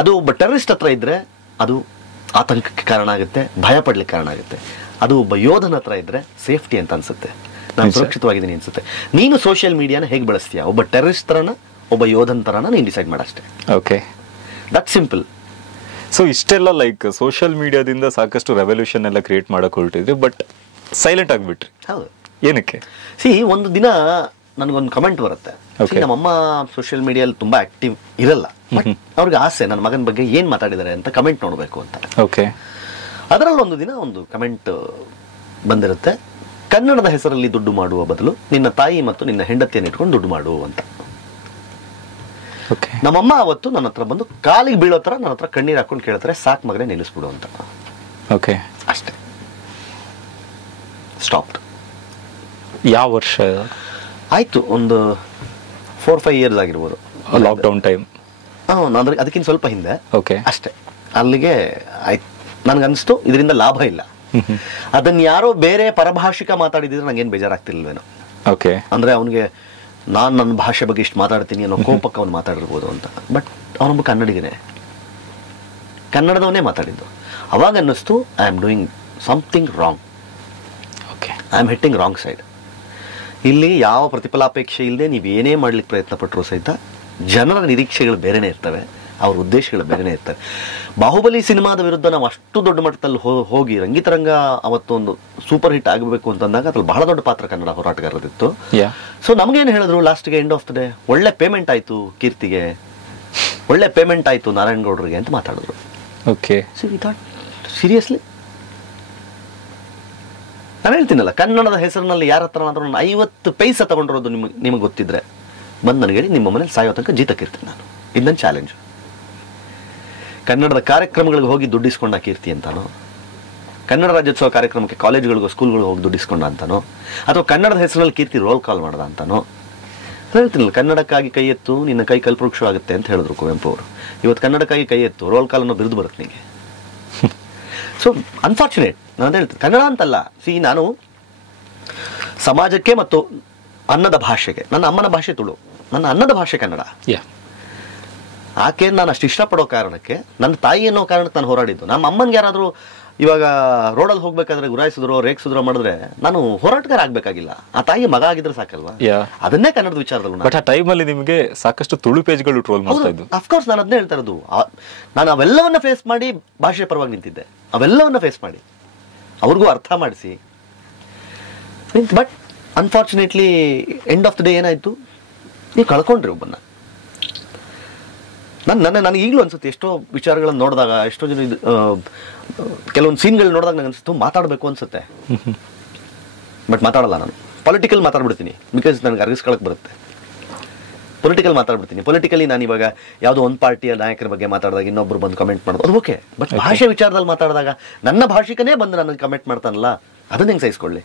ಅದು ಒಬ್ಬ ಟೆರರಿಸ್ಟ್ ಹತ್ರ ಇದ್ರೆ ಅದು ಆತಂಕಕ್ಕೆ ಕಾರಣ ಆಗುತ್ತೆ, ಭಯ ಪಡ್ಲಿಕ್ಕೆ ಕಾರಣ ಆಗುತ್ತೆ. ಅದು ಒಬ್ಬ ಯೋಧನ ಹತ್ರ ಇದ್ರೆ ಸೇಫ್ಟಿ ಅಂತ ಅನ್ಸುತ್ತೆ, ನಾನು ಸುರಕ್ಷಿತವಾಗಿದ್ದೀನಿ ಅನ್ಸುತ್ತೆ. ನೀನು ಸೋಷಿಯಲ್ ಮೀಡಿಯಾನ ಹೇಗೆ ಬಳಸ್ತೀಯಾ? ಒಬ್ಬ ಟೆರರಿಸ್ಟ್ ತರನ, ಒಬ್ಬ ಯೋಧನ ತರನ ನೀನು ಡಿಸೈಡ್ ಮಾಡಷ್ಟೇ. Okay, that simple. ಸೊ ಇಷ್ಟೆಲ್ಲ ಲೈಕ್ ಸೋಷಿಯಲ್ ಮೀಡಿಯಾದಿಂದ ಸಾಕಷ್ಟು ರೆವಲ್ಯೂಷನ್ ಎಲ್ಲ ಕ್ರಿಯೇಟ್ ಮಾಡಕ್ ಹೊರಟಿದ್ರಿ, ಬಟ್ ಸೈಲೆಂಟ್ ಆಗಿಬಿಟ್ರಿ. ಹೌದು, ಏನಕ್ಕೆ? ಒಂದು ದಿನ ನನಗೊಂದು ಕಮೆಂಟ್ ಬರುತ್ತೆ. ನಮ್ಮಮ್ಮ ಸೋಷಿಯಲ್ ಮೀಡಿಯಲ್ಲಿ ತುಂಬಾ ಆಕ್ಟಿವ್ ಇರಲ್ಲ, ಬಟ್ ಅವ್ರಿಗೆ ಆಸೆ ನನ್ನ ಮಗನ ಬಗ್ಗೆ ಏನ್ ಮಾತಾಡಿದ್ದಾರೆ ಅಂತ ಕಮೆಂಟ್ ನೋಡಬೇಕು ಅಂತ. ಓಕೆ, ಅದರಲ್ಲಿ ಒಂದು ದಿನ ಒಂದು ಕಮೆಂಟ್ ಬಂದಿರುತ್ತೆ, ಕನ್ನಡದ ಹೆಸರಲ್ಲಿ ದುಡ್ಡು ಮಾಡುವ ಬದಲು ನಿನ್ನ ತಾಯಿ ಮತ್ತು ನಿನ್ನ ಹೆಂಡತಿಯನ್ನು ಇಟ್ಕೊಂಡು ದುಡ್ಡು ಮಾಡು ಅಂತ. ನಮ್ಮಮ್ಮ ಅವತ್ತು ನನ್ನ ಹತ್ರ ಬಂದು ಕಾಲಿಗೆ ಬೀಳೋ ತರ ನನ್ನ ಹತ್ರ ಕಣ್ಣೀರು ಹಾಕೊಂಡು ಕೇಳ್ತಾರೆ, ಸಾಕ್ ಮಗನೇ ನಿಲ್ಲಿಸ್ಬಿಡು ಅಂತ. ಓಕೆ, ಅಷ್ಟೇ, ಸ್ಟಾಪ್ಡ್. ಯಾವ ವರ್ಷ ಆಯ್ತು? ಒಂದು 4-5 ಇಯರ್ಸ್ ಆಗಿರ್ಬೋದು. Lockdown time. ಅಂದ್ರೆ ಅದಕ್ಕಿಂತ ಸ್ವಲ್ಪ ಹಿಂದೆ. ಓಕೆ, ಅಷ್ಟೇ, ಅಲ್ಲಿಗೆ ಆಯ್ತು. ನನ್ಗನ್ನಿಸ್ತು ಇದರಿಂದ ಲಾಭ ಇಲ್ಲ. ಅದನ್ನ ಯಾರೋ ಬೇರೆ ಪರಭಾಷಿಕ ಮಾತಾಡಿದ್ರೆ ನಂಗೇನು ಬೇಜಾರಾಗ್ತಿರ್ಲಿಲ್ವೇನೋ. ಓಕೆ, ಅಂದ್ರೆ ಅವನಿಗೆ ನಾನು ನನ್ನ ಭಾಷೆ ಬಗ್ಗೆ ಇಷ್ಟು ಮಾತಾಡ್ತೀನಿ ಅನ್ನೋ ಕೋಪಕ್ಕೆ ಅವ್ನು ಮಾತಾಡಿರ್ಬೋದು ಅಂತ. ಬಟ್ ಅವನೊಬ್ಬ ಕನ್ನಡಿಗನೇ, ಕನ್ನಡದವನೇ ಮಾತಾಡಿದ್ದು. ಅವಾಗ ಅನ್ನಿಸ್ತು I am doing something wrong. Okay, I am hitting wrong side. ಇಲ್ಲಿ ಯಾವ ಪ್ರತಿಫಲಾಪೇಕ್ಷೆ ಇಲ್ಲದೆ ನೀವು ಏನೇ ಮಾಡ್ಲಿಕ್ಕೆ ಪ್ರಯತ್ನ ಪಟ್ಟರು ಸಹಿತ ಜನರ ನಿರೀಕ್ಷೆಗಳು ಬೇರೆನೇ ಇರ್ತವೆ, ಅವ್ರ ಉದ್ದೇಶಗಳು ಬೇರೆನೇ ಇರ್ತವೆ. ಬಾಹುಬಲಿ ಸಿನಿಮಾದ ವಿರುದ್ಧ ನಾವು ಅಷ್ಟು ದೊಡ್ಡ ಮಟ್ಟದಲ್ಲಿ ಹೋಗಿ ರಂಗಿತರಂಗ ಅವತ್ತೊಂದು ಸೂಪರ್ ಹಿಟ್ ಆಗಬೇಕು ಅಂತಂದಾಗ ಅದ್ರಲ್ಲಿ ಬಹಳ ದೊಡ್ಡ ಪಾತ್ರ ಕನ್ನಡ ಹೋರಾಟಗಾರದಿತ್ತು. ಸೊ ನಮ್ಗೇನು ಹೇಳಿದ್ರು ಲಾಸ್ಟ್ಗೆ, ಎಂಡ್ ಆಫ್ ದ ಡೇ ಒಳ್ಳೆ ಪೇಮೆಂಟ್ ಆಯ್ತು ಕೀರ್ತಿಗೆ, ಒಳ್ಳೆ ಪೇಮೆಂಟ್ ಆಯ್ತು ನಾರಾಯಣಗೌಡರಿಗೆ ಅಂತ ಮಾತಾಡಿದ್ರು. ಓಕೆ, ಸೀರಿಯಸ್ಲಿ ನಾನು ಹೇಳ್ತೀನಲ್ಲ, ಕನ್ನಡದ ಹೆಸರಿನಲ್ಲಿ ಯಾರ ಹತ್ರ ನಾನು 50 ಪೈಸೆ ತಗೊಂಡಿರೋದು ನಿಮಗೆ ಗೊತ್ತಿದ್ರೆ ಬಂದು ನನಗೆ ಹೇಳಿ, ನಿಮ್ಮ ಮನೇಲಿ ಸಾಯೋ ತನಕ ಜೀತಕ್ಕಿರ್ತೀನಿ ನಾನು. ಇದು ನನ್ನ ಚಾಲೆಂಜ್. ಕನ್ನಡದ ಕಾರ್ಯಕ್ರಮಗಳಿಗೆ ಹೋಗಿ ದುಡ್ಡಿಸ್ಕೊಂಡ ಕೀರ್ತಿ ಅಂತಾನೋ, ಕನ್ನಡ ರಾಜ್ಯೋತ್ಸವ ಕಾರ್ಯಕ್ರಮಕ್ಕೆ ಕಾಲೇಜ್ಗಳಿಗೋ ಸ್ಕೂಲ್ಗಳಿಗೂ ಹೋಗಿ ದುಡ್ಡಿಸ್ಕೊಂಡ ಅಂತಾನೋ, ಅಥವಾ ಕನ್ನಡದ ಹೆಸರಲ್ಲಿ ಕೀರ್ತಿ ರೋಲ್ ಕಾಲ್ ಮಾಡ್ದ ಅಂತಾನೋ. ಹೇಳ್ತೀನಲ್ಲ, ಕನ್ನಡಕ್ಕಾಗಿ ಕೈ ಎತ್ತು ನಿನ್ನ ಕೈ ಕಲ್ಪವೃಕ್ಷ ಆಗುತ್ತೆ ಅಂತ ಹೇಳಿದ್ರು ಕುವೆಂಪು ಅವರು. ಇವತ್ತು ಕನ್ನಡಕ್ಕಾಗಿ ಕೈ ಎತ್ತು ರೋಲ್ ಕಾಲ್ ಅನ್ನೋ ಬಿರುದು ಬರುತ್ತೆ ನಿಮಗೆ. So unfortunate. ನಾನು ಹೇಳ್ತೀನಿ, ಕನ್ನಡ ಅಂತಲ್ಲ. ನಾನು ಸಮಾಜಕ್ಕೆ ಮತ್ತು ಅನ್ನದ ಭಾಷೆಗೆ, ನನ್ನ ಅಮ್ಮನ ಭಾಷೆ ತುಳು, ನನ್ನ ಅನ್ನದ ಭಾಷೆ ಕನ್ನಡ. ಆಕೆ ನಾನು ಅಷ್ಟು ಇಷ್ಟಪಡೋ ಕಾರಣಕ್ಕೆ, ನನ್ನ ತಾಯಿ ಅನ್ನೋ ಕಾರಣಕ್ಕೆ ನಾನು ಹೋರಾಡಿದ್ದು. ನಮ್ಮ ಅಮ್ಮನಿಗೆ ಯಾರಾದರೂ ಇವಾಗ ರೋಡಲ್ಲಿ ಹೋಗ್ಬೇಕಾದ್ರೆ ಗುರಾಯಿಸಿದ್ರು ರೇಗಿಸಿದ್ರು ಮಾಡಿದ್ರೆ ನಾನು ಹೋರಾಟಗಾರ ಆಗ್ಬೇಕಾಗಿಲ್ಲ, ಆ ತಾಯಿ ಮಗ ಆಗಿದ್ರೆ ಸಾಕಲ್ವಾ. ಅದನ್ನೇ ಕನ್ನಡದ ವಿಚಾರದಲ್ಲಿ. ಬಟ್ ಆ ಟೈಮಲ್ಲಿ ನಿಮಗೆ ಸಾಕಷ್ಟು ತುಳು ಪೇಜ್ಗಳು ಟ್ರೋಲ್ ಮಾಡ್ತಾ ಇದ್ದು. ಅಫ್ಕೋರ್ಸ್ ನಾನು ಅದನ್ನೇ ಹೇಳ್ತಾ ಇರೋದು. ನಾನು ಅವೆಲ್ಲವನ್ನ ಫೇಸ್ ಮಾಡಿ ಭಾಷೆ ಪರವಾಗಿ ನಿಂತಿದ್ದೆ, ಅವೆಲ್ಲವನ್ನ ಫೇಸ್ ಮಾಡಿ ಅವ್ರಿಗೂ ಅರ್ಥ ಮಾಡಿಸಿ. But unfortunately end of the day ಏನಾಯ್ತು, ನೀವು ಕಳ್ಕೊಂಡ್ರಿ ಒಬ್ಬನ್ನ. ನನಗೆ ಈಗಲೂ ಅನ್ಸುತ್ತೆ, ಎಷ್ಟೋ ವಿಚಾರಗಳನ್ನು ನೋಡಿದಾಗ, ಎಷ್ಟೋ ಜನ ಕೆಲವೊಂದು ಸೀನ್ಗಳು ನೋಡಿದಾಗ ನನಗೆ ಅನ್ಸುತ್ತೆ ಮಾತಾಡಬೇಕು ಅನ್ಸುತ್ತೆ. ಬಟ್ ಮಾತಾಡಲ್ಲ. ನಾನು ಪೊಲಿಟಿಕಲ್ ಮಾತಾಡ್ಬಿಡ್ತೀನಿ, ಬಿಕಾಸ್ ನನಗೆ ಅರ್ಗಿಸ್ಕೊಳಕ್ಕೆ ಬರುತ್ತೆ. ಪೊಲಿಟಿಕಲಿ ನಾನು ಇವಾಗ ಯಾವುದೋ ಒಂದು ಪಾರ್ಟಿಯ ನಾಯಕರ ಬಗ್ಗೆ ಮಾತಾಡಿದಾಗ ಇನ್ನೊಬ್ರು ಬಂದು ಕಮೆಂಟ್ ಮಾಡೋದು ಅದು ಓಕೆ. ಬಟ್ ಭಾಷೆ ವಿಚಾರದಲ್ಲಿ ಮಾತಾಡಿದಾಗ ನನ್ನ ಭಾಷಿಕನೇ ಬಂದು ನನಗೆ ಕಮೆಂಟ್ ಮಾಡ್ತಾನಲ್ಲ, ಅದನ್ನ ಹೆಂಗೆ ಸಹಿಸ್ಕೊಳ್ಳಿ?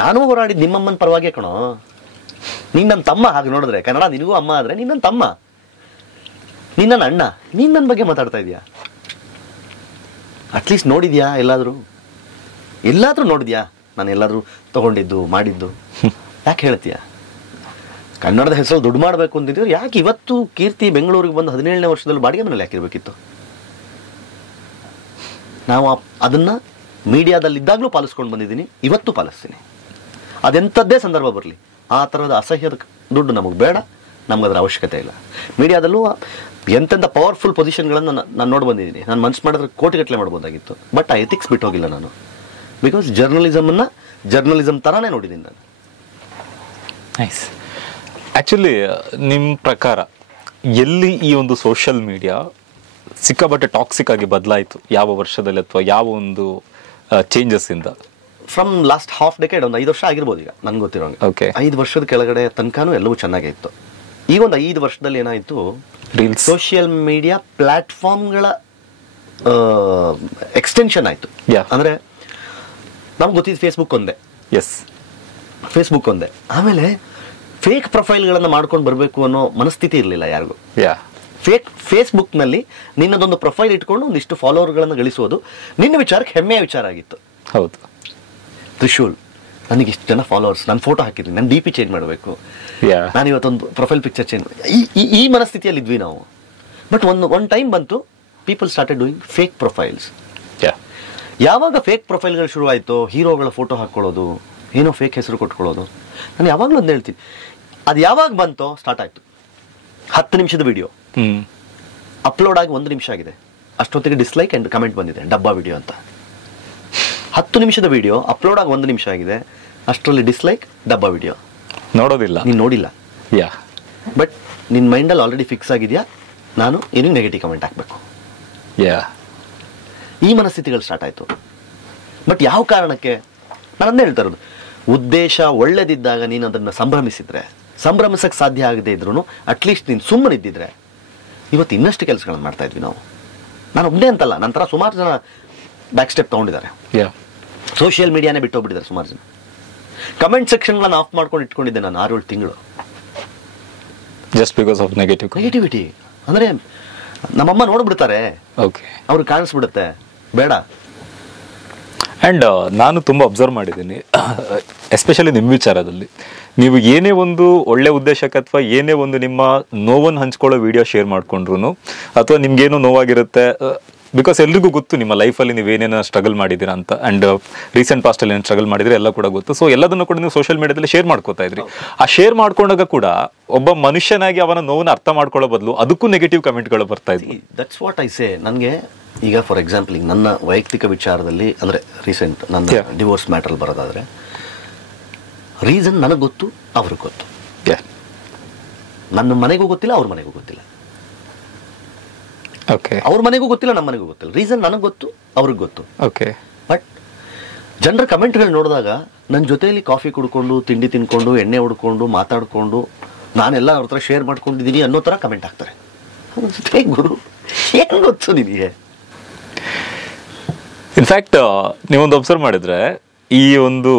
ನಾನು ಹೋರಾಡಿದ್ದು ನಿಮ್ಮಮ್ಮನ ಪರವಾಗಿ ಕಣೋ. ನೀನು ನನ್ನ ತಮ್ಮ. ಹಾಗೆ ನೋಡಿದ್ರೆ ಕನ್ನಡ ನಿನಗೂ ಅಮ್ಮ ಆದರೆ ನೀನು ನನ್ನ ತಮ್ಮ, ನೀನು ನನ್ನ ಅಣ್ಣ. ನೀನು ನನ್ನ ಬಗ್ಗೆ ಮಾತಾಡ್ತಾ ಇದೀಯಾ? ಅಟ್ಲೀಸ್ಟ್ ನೋಡಿದ್ಯಾ? ಎಲ್ಲಾದ್ರೂ ನೋಡಿದ್ಯಾ ನಾನು ಎಲ್ಲಾದ್ರೂ ತಗೊಂಡಿದ್ದು ಮಾಡಿದ್ದು? ಯಾಕೆ ಹೇಳ್ತೀಯ? ಕನ್ನಡದ ಹೆಸರು ದುಡ್ಡು ಮಾಡಬೇಕು ಅಂತಿದ್ರು, ಯಾಕೆ ಇವತ್ತು ಕೀರ್ತಿ ಬೆಂಗಳೂರಿಗೆ ಬಂದು 17ನೇ ವರ್ಷದಲ್ಲಿ ಬಾಡಿಗೆ ಮನೇಲಿ ಯಾಕಿರ್ಬೇಕಿತ್ತು? ನಾವು ಅದನ್ನ ಮೀಡಿಯಾದಲ್ಲಿ ಇದ್ದಾಗಲೂ ಪಾಲಿಸ್ಕೊಂಡು ಬಂದಿದ್ದೀನಿ, ಇವತ್ತು ಪಾಲಿಸ್ತೀನಿ. ಅದೆಂಥದ್ದೇ ಸಂದರ್ಭ ಬರಲಿ, ಆ ಥರದ ಅಸಹ್ಯದ ದುಡ್ಡು ನಮಗೆ ಬೇಡ, ನಮಗದರ ಅವಶ್ಯಕತೆ ಇಲ್ಲ. ಮೀಡಿಯಾದಲ್ಲೂ ಎಂತೆಂಥ ಪವರ್ಫುಲ್ ಪೊಸಿಷನ್ಗಳನ್ನು ನಾನು ನೋಡಿ ಬಂದಿದ್ದೀನಿ. ನಾನು ಮನ್ಸು ಮಾಡಿದ್ರೆ ಕೋಟಿಗಟ್ಟಲೆ ಮಾಡ್ಬೋದಾಗಿತ್ತು, ಬಟ್ ಆ ಎಥಿಕ್ಸ್ ಬಿಟ್ಟು ಹೋಗಿಲ್ಲ ನಾನು. ಬಿಕಾಸ್ ಜರ್ನಲಿಸಮ್ ಥರನೇ ನೋಡಿದ್ದೀನಿ ನಾನು. ನೈಸ್. ಆ್ಯಕ್ಚುಲಿ ನಿಮ್ಮ ಪ್ರಕಾರ ಎಲ್ಲಿ ಈ ಒಂದು ಸೋಷಿಯಲ್ ಮೀಡಿಯಾ ಸಿಕ್ಕಾಪಟ್ಟೆ ಟಾಕ್ಸಿಕ್ ಆಗಿ ಬದಲಾಯಿತು ಯಾವ ವರ್ಷದಲ್ಲಿ ಅಥವಾ ಯಾವ ಒಂದು ಚೇಂಜಸ್ ಇಂದ? ಫ್ರಮ್ ಲಾಸ್ಟ್ ಹಾಫ್ ಡೆಕೆಡ್ ಒಂದು 5 ವರ್ಷ ಆಗಿರ್ಬೋದು ಈಗ ನನ್ಗೆ ಗೊತ್ತಿರೋಂಗೆ. Okay. 5 ವರ್ಷದ ಕೆಳಗಡೆ ತನಕನೂ ಎಲ್ಲವೂ ಚೆನ್ನಾಗೇ ಇತ್ತು. ಈಗ ಒಂದು 5 ವರ್ಷದಲ್ಲಿ ಏನಾಯಿತು, ರೀಲ್ಸ್, ಸೋಷಿಯಲ್ ಮೀಡಿಯಾ ಪ್ಲಾಟ್ಫಾರ್ಮ್ಗಳ ಎಕ್ಸ್ಟೆನ್ಷನ್ ಆಯಿತು. ಅಂದರೆ ನಮ್ಗೆ ಗೊತ್ತಿದ್ದು ಫೇಸ್ಬುಕ್ ಒಂದೇ. ಎಸ್, ಫೇಸ್ಬುಕ್ ಒಂದೇ. ಆಮೇಲೆ ಫೇಕ್ ಪ್ರೊಫೈಲ್ಗಳನ್ನು ಮಾಡ್ಕೊಂಡು ಬರಬೇಕು ಅನ್ನೋ ಮನಸ್ಥಿತಿ ಇರಲಿಲ್ಲ ಯಾರಿಗೂ. ಫೇಸ್ಬುಕ್ನಲ್ಲಿ ನಿನ್ನದೊಂದು ಪ್ರೊಫೈಲ್ ಇಟ್ಕೊಂಡು ಒಂದಿಷ್ಟು ಫಾಲೋವರ್ಗಳನ್ನು ಗಳಿಸೋದು ನಿನ್ನ ವಿಚಾರಕ್ಕೆ ಹೆಮ್ಮೆಯ ವಿಚಾರ ಆಗಿತ್ತು. ಹೌದು. ತ್ರಿಶೂಲ್, ನನಗೆ ಇಷ್ಟು ಜನ ಫಾಲೋವರ್ಸ್, ನಾನು ಫೋಟೋ ಹಾಕಿದ್ದೀನಿ, ನಾನು DP ಚೇಂಜ್ ಮಾಡಬೇಕು, ನಾನು ಇವತ್ತೊಂದು ಪ್ರೊಫೈಲ್ ಪಿಕ್ಚರ್ ಚೇಂಜ್, ಈ ಮನಸ್ಥಿತಿಯಲ್ಲಿ ಇದ್ವಿ ನಾವು. ಬಟ್ ಒನ್ ಟೈಮ್ ಬಂತು, people started doing fake profiles. ಯಾವಾಗ ಫೇಕ್ ಪ್ರೊಫೈಲ್ಗಳು ಶುರುವಾಯಿತು, ಹೀರೋಗಳ ಫೋಟೋ ಹಾಕ್ಕೊಳ್ಳೋದು, ಏನೋ ಫೇಕ್ ಹೆಸರು ಕೊಟ್ಕೊಳ್ಳೋದು, ನಾನು ಯಾವಾಗಲೂ ಒಂದು ಹೇಳ್ತೀನಿ, ಅದು ಯಾವಾಗ ಬಂತೋ ಸ್ಟಾರ್ಟ್ ಆಯಿತು. 10 ನಿಮಿಷದ ವಿಡಿಯೋ ಅಪ್ಲೋಡ್ ಆಗಿ 1 ನಿಮಿಷ ಆಗಿದೆ, ಅಷ್ಟೊತ್ತಿಗೆ ಡಿಸ್ಲೈಕ್ ಆ್ಯಂಡ್ ಕಮೆಂಟ್ ಬಂದಿದೆ, ಡಬ್ಬಾ ವಿಡಿಯೋ ಅಂತ. 10 ನಿಮಿಷದ ವಿಡಿಯೋ ಅಪ್ಲೋಡ್ ಆಗಿ 1 ನಿಮಿಷ ಆಗಿದೆ, ಅಷ್ಟರಲ್ಲಿ ಡಿಸ್ಲೈಕ್, ಡಬ್ಬಾ ವಿಡಿಯೋ. ನೋಡೋದಿಲ್ಲ, ನೀನು ನೋಡಿಲ್ಲ. ಬಟ್ ನಿನ್ನ ಮೈಂಡಲ್ಲಿ ಆಲ್ರೆಡಿ ಫಿಕ್ಸ್ ಆಗಿದೆಯಾ, ನಾನು ಏನಿಗೆ ನೆಗೆಟಿವ್ ಕಮೆಂಟ್ ಹಾಕಬೇಕು. ಈ ಮನಸ್ಥಿತಿಗಳು ಸ್ಟಾರ್ಟ್ ಆಯಿತು. ಬಟ್ ಯಾವ ಕಾರಣಕ್ಕೆ? ನಾನು ಅದನ್ನೇ ಹೇಳ್ತಾ ಇರೋದು, ಉದ್ದೇಶ ಒಳ್ಳೇದಿದ್ದಾಗ ನೀನು ಅದನ್ನು ಸಂಭ್ರಮಿಸಿದ್ರೆ, ಸಂಭ್ರಮಿಸಕ್ಕೆ ಸಾಧ್ಯ ಆಗದೆ ಇದ್ರೂ ಅಟ್ಲೀಸ್ಟ್ ನೀನು ಸುಮ್ಮನಿದ್ದಿದ್ರೆ ಇವತ್ತು ಇನ್ನಷ್ಟು ಕೆಲಸಗಳನ್ನು ಮಾಡ್ತಾ ಇದ್ವಿ ನಾವು. ನಾನು ಒಬ್ಬನೇ ಅಂತಲ್ಲ, ನಂತರ ಸುಮಾರು ಜನ ಬ್ಯಾಕ್ ಸ್ಟೆಪ್ ತೊಗೊಂಡಿದ್ದಾರೆ. ಸೋಷಿಯಲ್ ಮೀಡಿಯಾನೇ ಬಿಟ್ಟೋಗ್ಬಿಟ್ಟಿದ್ದಾರೆ ಸುಮಾರು ಜನ. ಕಮೆಂಟ್ ಸೆಕ್ಷನ್ಗಳನ್ನು ಆಫ್ ಮಾಡ್ಕೊಂಡು ಇಟ್ಕೊಂಡಿದ್ದೆ ನಾನು 6-7 ತಿಂಗಳು, ಜಸ್ಟ್ ಬಿಕಾಸ್ ಆಫ್ ನೆಗೆಟಿವಿಟಿ. ಅಂದರೆ ನಮ್ಮಮ್ಮ ನೋಡ್ಬಿಡ್ತಾರೆ, ಅವ್ರಿಗೆ ಕಾಣಿಸ್ಬಿಡುತ್ತೆ, ಬೇಡ. ಆ್ಯಂಡ್ ನಾನು ತುಂಬ ಅಬ್ಸರ್ವ್ ಮಾಡಿದ್ದೀನಿ, ಎಸ್ಪೆಷಲಿ ನಿಮ್ಮ ವಿಚಾರದಲ್ಲಿ, ನೀವು ಏನೇ ಒಂದು ಒಳ್ಳೆ ಉದ್ದೇಶಕ್ಕೆ ಅಥವಾ ಏನೇ ಒಂದು ನಿಮ್ಮ ನೋವನ್ನು ಹಂಚ್ಕೊಳ್ಳೋ ವಿಡಿಯೋ ಶೇರ್ ಮಾಡ್ಕೊಂಡ್ರು ಅಥವಾ ನಿಮ್ಗೇನೋ ನೋವಾಗಿರುತ್ತೆ, ಬಿಕಾಸ್ ಎಲ್ರಿಗೂ ಗೊತ್ತು ನಿಮ್ಮ ಲೈಫಲ್ಲಿ ನೀವೇನೇನೋ ಸ್ಟ್ರಗಲ್ ಮಾಡಿದ್ದೀರಾ ಅಂತ. ಆ್ಯಂಡ್ ರೀಸೆಂಟ್ ಪಾಸ್ಟಲ್ಲಿ ಏನು ಸ್ಟ್ರಗಲ್ ಮಾಡಿದ್ರೆ ಎಲ್ಲ ಕೂಡ ಗೊತ್ತು. ಸೊ ಎಲ್ಲದನ್ನು ಕೂಡ ನೀವು ಸೋಷಿಯಲ್ ಮೀಡಿಯಾದಲ್ಲಿ ಶೇರ್ ಮಾಡ್ಕೋತಾ ಇದ್ರಿ. ಆ ಶೇರ್ ಮಾಡ್ಕೊಂಡಾಗ ಕೂಡ ಒಬ್ಬ ಮನುಷ್ಯನಾಗಿ ಅವನ ನೋವನ್ನು ಅರ್ಥ ಮಾಡ್ಕೊಳ್ಳೋ ಬದಲು ಅದಕ್ಕೂ ನೆಗೆಟಿವ್ ಕಮೆಂಟ್ಗಳು ಬರ್ತಾ ಇದ್ವಿ. That's what I say. ನನಗೆ ಈಗ ಫಾರ್ ಎಕ್ಸಾಂಪಲ್ ಈಗ ನನ್ನ ವೈಯಕ್ತಿಕ ವಿಚಾರದಲ್ಲಿ, ಅಂದರೆ ರೀಸೆಂಟ್ ನನ್ನ ಡಿವೋರ್ಸ್ ಮ್ಯಾಟ್ರಲ್ಲಿ ಬರೋದಾದರೆ, ರೀಸನ್ ನನಗೆ ಗೊತ್ತು, ಅವ್ರಿಗೆ ಗೊತ್ತು. ನನ್ನ ಮನೆಗೂ ಗೊತ್ತಿಲ್ಲ, ಅವ್ರ ಮನೆಗೂ ಗೊತ್ತಿಲ್ಲ. ಅವ್ರ ಮನೆಗೂ ಗೊತ್ತಿಲ್ಲ, ನಮ್ಮ ಮನೆಗೂ ಗೊತ್ತಿಲ್ಲ. ರೀಸನ್ ನನಗೆ ಗೊತ್ತು, ಅವ್ರಿಗೆ ಗೊತ್ತು. ಬಟ್ ಜನರ ಕಮೆಂಟ್ಗಳು ನೋಡಿದಾಗ ನನ್ನ ಜೊತೆಯಲ್ಲಿ ಕಾಫಿ ಕುಡ್ಕೊಂಡು, ತಿಂಡಿ ತಿನ್ಕೊಂಡು, ಎಣ್ಣೆ ಹೊಡ್ಕೊಂಡು, ಮಾತಾಡಿಕೊಂಡು, ನಾನೆಲ್ಲ ಅವ್ರ ಹತ್ರ ಶೇರ್ ಮಾಡ್ಕೊಂಡಿದ್ದೀನಿ ಅನ್ನೋ ಥರ ಕಮೆಂಟ್ ಹಾಕ್ತಾರೆ. ಗುರು, ಏನು ಗೊತ್ತು ನಿನಗೆ? ಇನ್ಫ್ಯಾಕ್ಟ್ ನೀವೊಂದು ಅಬ್ಸರ್ವ್ ಮಾಡಿದ್ರೆ, ಈ ಒಂದು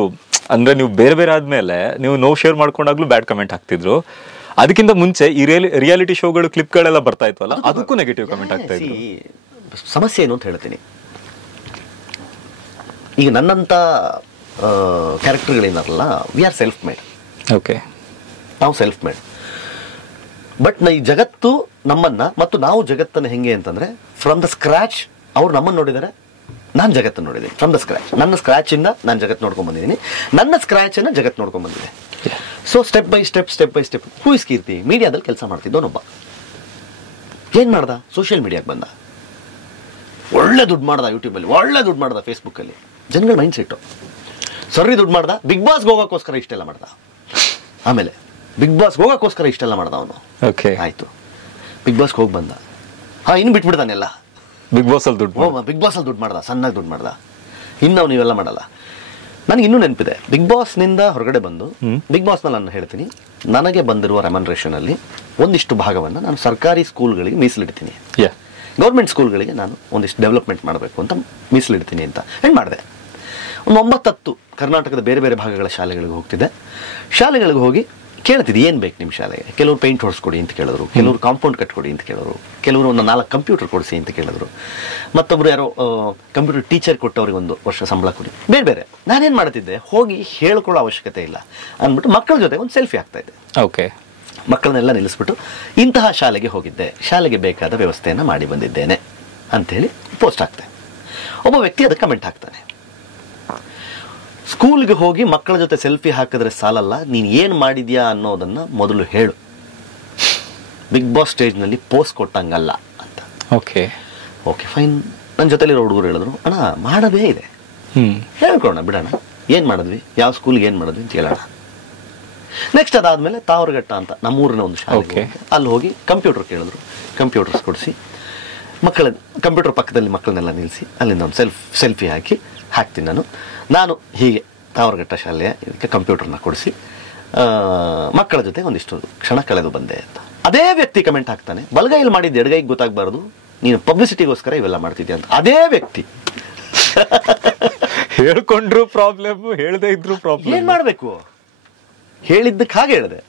ಅಂದರೆ ನೀವು ಬೇರೆ ಬೇರೆ ಆದಮೇಲೆ ನೀವು ನೋವು ಶೇರ್ ಮಾಡ್ಕೊಂಡಾಗ್ಲೂ ಬ್ಯಾಡ್ ಕಮೆಂಟ್ ಹಾಕ್ತಿದ್ರು. ಅದಕ್ಕಿಂತ ಮುಂಚೆ ಈ ರಿಯಾಲಿಟಿ ಶೋಗಳು, ಕ್ಲಿಪ್ಗಳೆಲ್ಲ ಬರ್ತಾ ಇತ್ತು, ಅದಕ್ಕೂ ನೆಗೆಟಿವ್ ಕಮೆಂಟ್ ಆಗ್ತಾ ಇತ್ತು. ಸಮಸ್ಯೆ ಏನು ಅಂತ ಹೇಳ್ತೀನಿ. ಈಗ ನನ್ನಂಥ ಕ್ಯಾರೆಕ್ಟರ್ಗಳೇನಾರಲ್ಲ, ವಿ ಆರ್ ಸೆಲ್ಫ್ ಮೇಡ್. ನಾವು ಸೆಲ್ಫ್ ಮೇಡ್. ಬಟ್ ಈ ಜಗತ್ತು ನಮ್ಮನ್ನ ಮತ್ತು ನಾವು ಜಗತ್ತನ್ನು ಹೆಂಗೆ ಅಂತಂದ್ರೆ, ಫ್ರಮ್ ದ ಸ್ಕ್ರಾಚ್ ಅವ್ರು ನಮ್ಮನ್ನು ನೋಡಿದ್ದಾರೆ, ನಾನು ಜಗತ್ತನ್ನು ನೋಡಿದ್ದೀನಿ. ಫ್ರಮ್ ದ ಸ್ಕ್ರಾಚ್, ನನ್ನ ಸ್ಕ್ರಾಚಿಂದ ನಾನು ಜಗತ್ತು ನೋಡ್ಕೊಂಡು ಬಂದಿದ್ದೀನಿ, ನನ್ನ ಸ್ಕ್ರಾಚನ್ನು ಜಗತ್ತು ನೋಡ್ಕೊಂಡು ಬಂದಿದೆ. So step by step who is Keerthi ಮೀಡಿಯಾದಲ್ಲಿ ಕೆಲಸ ಮಾಡ್ತಿದ್ದವನೊಬ್ಬ. ಏನು ಮಾಡ್ದ? ಸೋಷಿಯಲ್ ಮೀಡಿಯಾಗೆ ಬಂದ, ಒಳ್ಳೆ ದುಡ್ಡು ಮಾಡ್ದ, ಯೂಟ್ಯೂಬಲ್ಲಿ ಒಳ್ಳೆ ದುಡ್ಡು ಮಾಡ್ದ, ಫೇಸ್ಬುಕ್ಕಲ್ಲಿ ಜನಗಳ ಮೈಂಡ್ ಸೆಟ್ಟು ಸರಿ ದುಡ್ಡು ಮಾಡ್ದ. ಬಿಗ್ ಬಾಸ್ಗೆ ಹೋಗೋಕ್ಕೋಸ್ಕರ ಇಷ್ಟೆಲ್ಲ ಮಾಡ್ದ. ಆಮೇಲೆ ಬಿಗ್ ಬಾಸ್ಗೆ ಹೋಗೋಕ್ಕೋಸ್ಕರ ಇಷ್ಟೆಲ್ಲ ಮಾಡ್ದ ಅವನು. ಆಯಿತು, ಬಿಗ್ ಬಾಸ್ಗೆ ಹೋಗಿ ಬಂದ, ಇನ್ನು ಬಿಟ್ಬಿಡ್ತಾನೆಲ್ಲ. ಬಿಗ್ ಬಾಸಲ್ಲಿ ದುಡ್ಡು ಮಾಡ್ದ, ಸಣ್ಣಾಗಿ ದುಡ್ಡು ಮಾಡ್ದ. ಇನ್ನು ನೀವೆಲ್ಲ ಮಾಡಲ್ಲ. ನನಗೆ ಇನ್ನೂ ನೆನಪಿದೆ, ಬಿಗ್ ಬಾಸ್ನಿಂದ ಹೊರಗಡೆ ಬಂದು, ಬಿಗ್ ಬಾಸ್ನಲ್ಲಿ ನಾನು ಹೇಳ್ತೀನಿ, ನನಗೆ ಬಂದಿರುವ ರೆಮನ್ರೇಷನಲ್ಲಿ ಒಂದಿಷ್ಟು ಭಾಗವನ್ನು ನಾನು ಸರ್ಕಾರಿ ಸ್ಕೂಲ್ಗಳಿಗೆ ಮೀಸಲಿಡ್ತೀನಿ, ಗೌರ್ಮೆಂಟ್ ಸ್ಕೂಲ್ಗಳಿಗೆ ನಾನು ಒಂದಿಷ್ಟು ಡೆವಲಪ್ಮೆಂಟ್ ಮಾಡಬೇಕು ಅಂತ ಮೀಸಲಿಡ್ತೀನಿ ಅಂತ ಏನು ಮಾಡಿದೆ. ಒಂದು 9-10 ಕರ್ನಾಟಕದ ಬೇರೆ ಬೇರೆ ಭಾಗಗಳ ಶಾಲೆಗಳಿಗೆ ಹೋಗ್ತಿದ್ದೆ. ಶಾಲೆಗಳಿಗೆ ಹೋಗಿ ಕೇಳ್ತಿದ್ದೆ, ಏನು ಬೇಕು ನಿಮ್ಮ ಶಾಲೆಗೆ? ಕೆಲವರು ಪೇಂಟ್ ಹೊಡಿಸ್ಕೊಡಿ ಅಂತ ಕೇಳಿದ್ರು, ಕೆಲವರು ಕಾಂಪೌಂಡ್ ಕಟ್ಕೊಡಿ ಅಂತ ಕೇಳಿದ್ರು, ಕೆಲವರು ಒಂದು 4 ಕಂಪ್ಯೂಟರ್ ಕೊಡಿಸಿ ಅಂತ ಕೇಳಿದ್ರು, ಮತ್ತೊಬ್ರು ಯಾರೋ ಕಂಪ್ಯೂಟರ್ ಟೀಚರ್ ಕೊಟ್ಟವ್ರಿಗೆ 1 ವರ್ಷ ಸಂಬಳ ಕೊಡಿ. ಬೇರೆ ಬೇರೆ. ನಾನೇನು ಮಾಡ್ತಿದ್ದೆ, ಹೋಗಿ ಹೇಳ್ಕೊಳ್ಳೋ ಅವಶ್ಯಕತೆ ಇಲ್ಲ ಅಂದ್ಬಿಟ್ಟು ಮಕ್ಕಳ ಜೊತೆ ಒಂದು ಸೆಲ್ಫಿ ಆಗ್ತಾ ಇದ್ದೆ. ಮಕ್ಕಳನ್ನೆಲ್ಲ ನಿಲ್ಲಿಸ್ಬಿಟ್ಟು ಇಂತಹ ಶಾಲೆಗೆ ಹೋಗಿದ್ದೆ, ಶಾಲೆಗೆ ಬೇಕಾದ ವ್ಯವಸ್ಥೆಯನ್ನು ಮಾಡಿ ಬಂದಿದ್ದೇನೆ ಅಂಥೇಳಿ ಪೋಸ್ಟ್ ಹಾಕ್ತೆ. ಒಬ್ಬ ವ್ಯಕ್ತಿ ಅದಕ್ಕೆ ಕಮೆಂಟ್ ಹಾಕ್ತಾನೆ, ಸ್ಕೂಲ್ಗೆ ಹೋಗಿ ಮಕ್ಕಳ ಜೊತೆ ಸೆಲ್ಫಿ ಹಾಕಿದ್ರೆ ಸಾಲಲ್ಲ, ನೀನು ಏನು ಮಾಡಿದ್ಯಾ ಅನ್ನೋದನ್ನು ಮೊದಲು ಹೇಳು, ಬಿಗ್ ಬಾಸ್ ಸ್ಟೇಜ್ನಲ್ಲಿ ಪೋಸ್ಟ್ ಕೊಟ್ಟಂಗಲ್ಲ ಅಂತ. Okay fine. ನನ್ನ ಜೊತೆಲಿರೋ ಹುಡುಗರು ಹೇಳಿದ್ರು, ಅಣ್ಣ ಮಾಡೋದೇ ಇದೆ, ಹೇಳ್ಕೊಳೋಣ ಬಿಡೋಣ, ಏನು ಮಾಡಿದ್ವಿ, ಯಾವ ಸ್ಕೂಲ್ಗೆ ಏನು ಮಾಡಿದ್ವಿ ಅಂತ ಹೇಳೋಣ. ನೆಕ್ಸ್ಟ್ ಅದಾದಮೇಲೆ ತಾವರಘಟ್ಟ ಅಂತ ನಮ್ಮೂರಿನ ಒಂದು ಶಾಲೆ, ಅಲ್ಲಿ ಹೋಗಿ ಕಂಪ್ಯೂಟರ್ ಕೇಳಿದ್ರು, ಕಂಪ್ಯೂಟರ್ಸ್ ಕೊಡಿಸಿ ಮಕ್ಕಳ ಕಂಪ್ಯೂಟರ್ ಪಕ್ಕದಲ್ಲಿ ಮಕ್ಕಳನ್ನೆಲ್ಲ ನಿಲ್ಲಿಸಿ ಅಲ್ಲಿಂದ ಒಂದು ಸೆಲ್ಫಿ ಹಾಕ್ತೀನಿ ನಾನು ಹೀಗೆ ತಾವರಘಟ್ಟ ಶಾಲೆಯ ಇದಕ್ಕೆ ಕಂಪ್ಯೂಟರ್ನ ಕೊಡಿಸಿ ಮಕ್ಕಳ ಜೊತೆ ಒಂದಿಷ್ಟು ಕ್ಷಣ ಕಳೆದು ಬಂದೆ ಅಂತ. ಅದೇ ವ್ಯಕ್ತಿ ಕಮೆಂಟ್ ಹಾಕ್ತಾನೆ, ಬಲಗೈಲಿ ಮಾಡಿದ್ದು ಎಡಗೈಗೆ ಗೊತ್ತಾಗಬಾರ್ದು, ನೀನು ಪಬ್ಲಿಸಿಟಿಗೋಸ್ಕರ ಇವೆಲ್ಲ ಮಾಡ್ತಿದ್ಯಾ ಅಂತ. ಅದೇ ವ್ಯಕ್ತಿ ಹೇಳ್ಕೊಂಡ್ರು ಪ್ರಾಬ್ಲಮ್, ಹೇಳದೇ ಇದ್ರು ಪ್ರಾಬ್ಲಮ್. ಏನ್ ಮಾಡ್ಬೇಕು? ಹೇಳಿದ್ದಕ್ಕೆ ಹಾಗೆ ಹೇಳಿದೆ,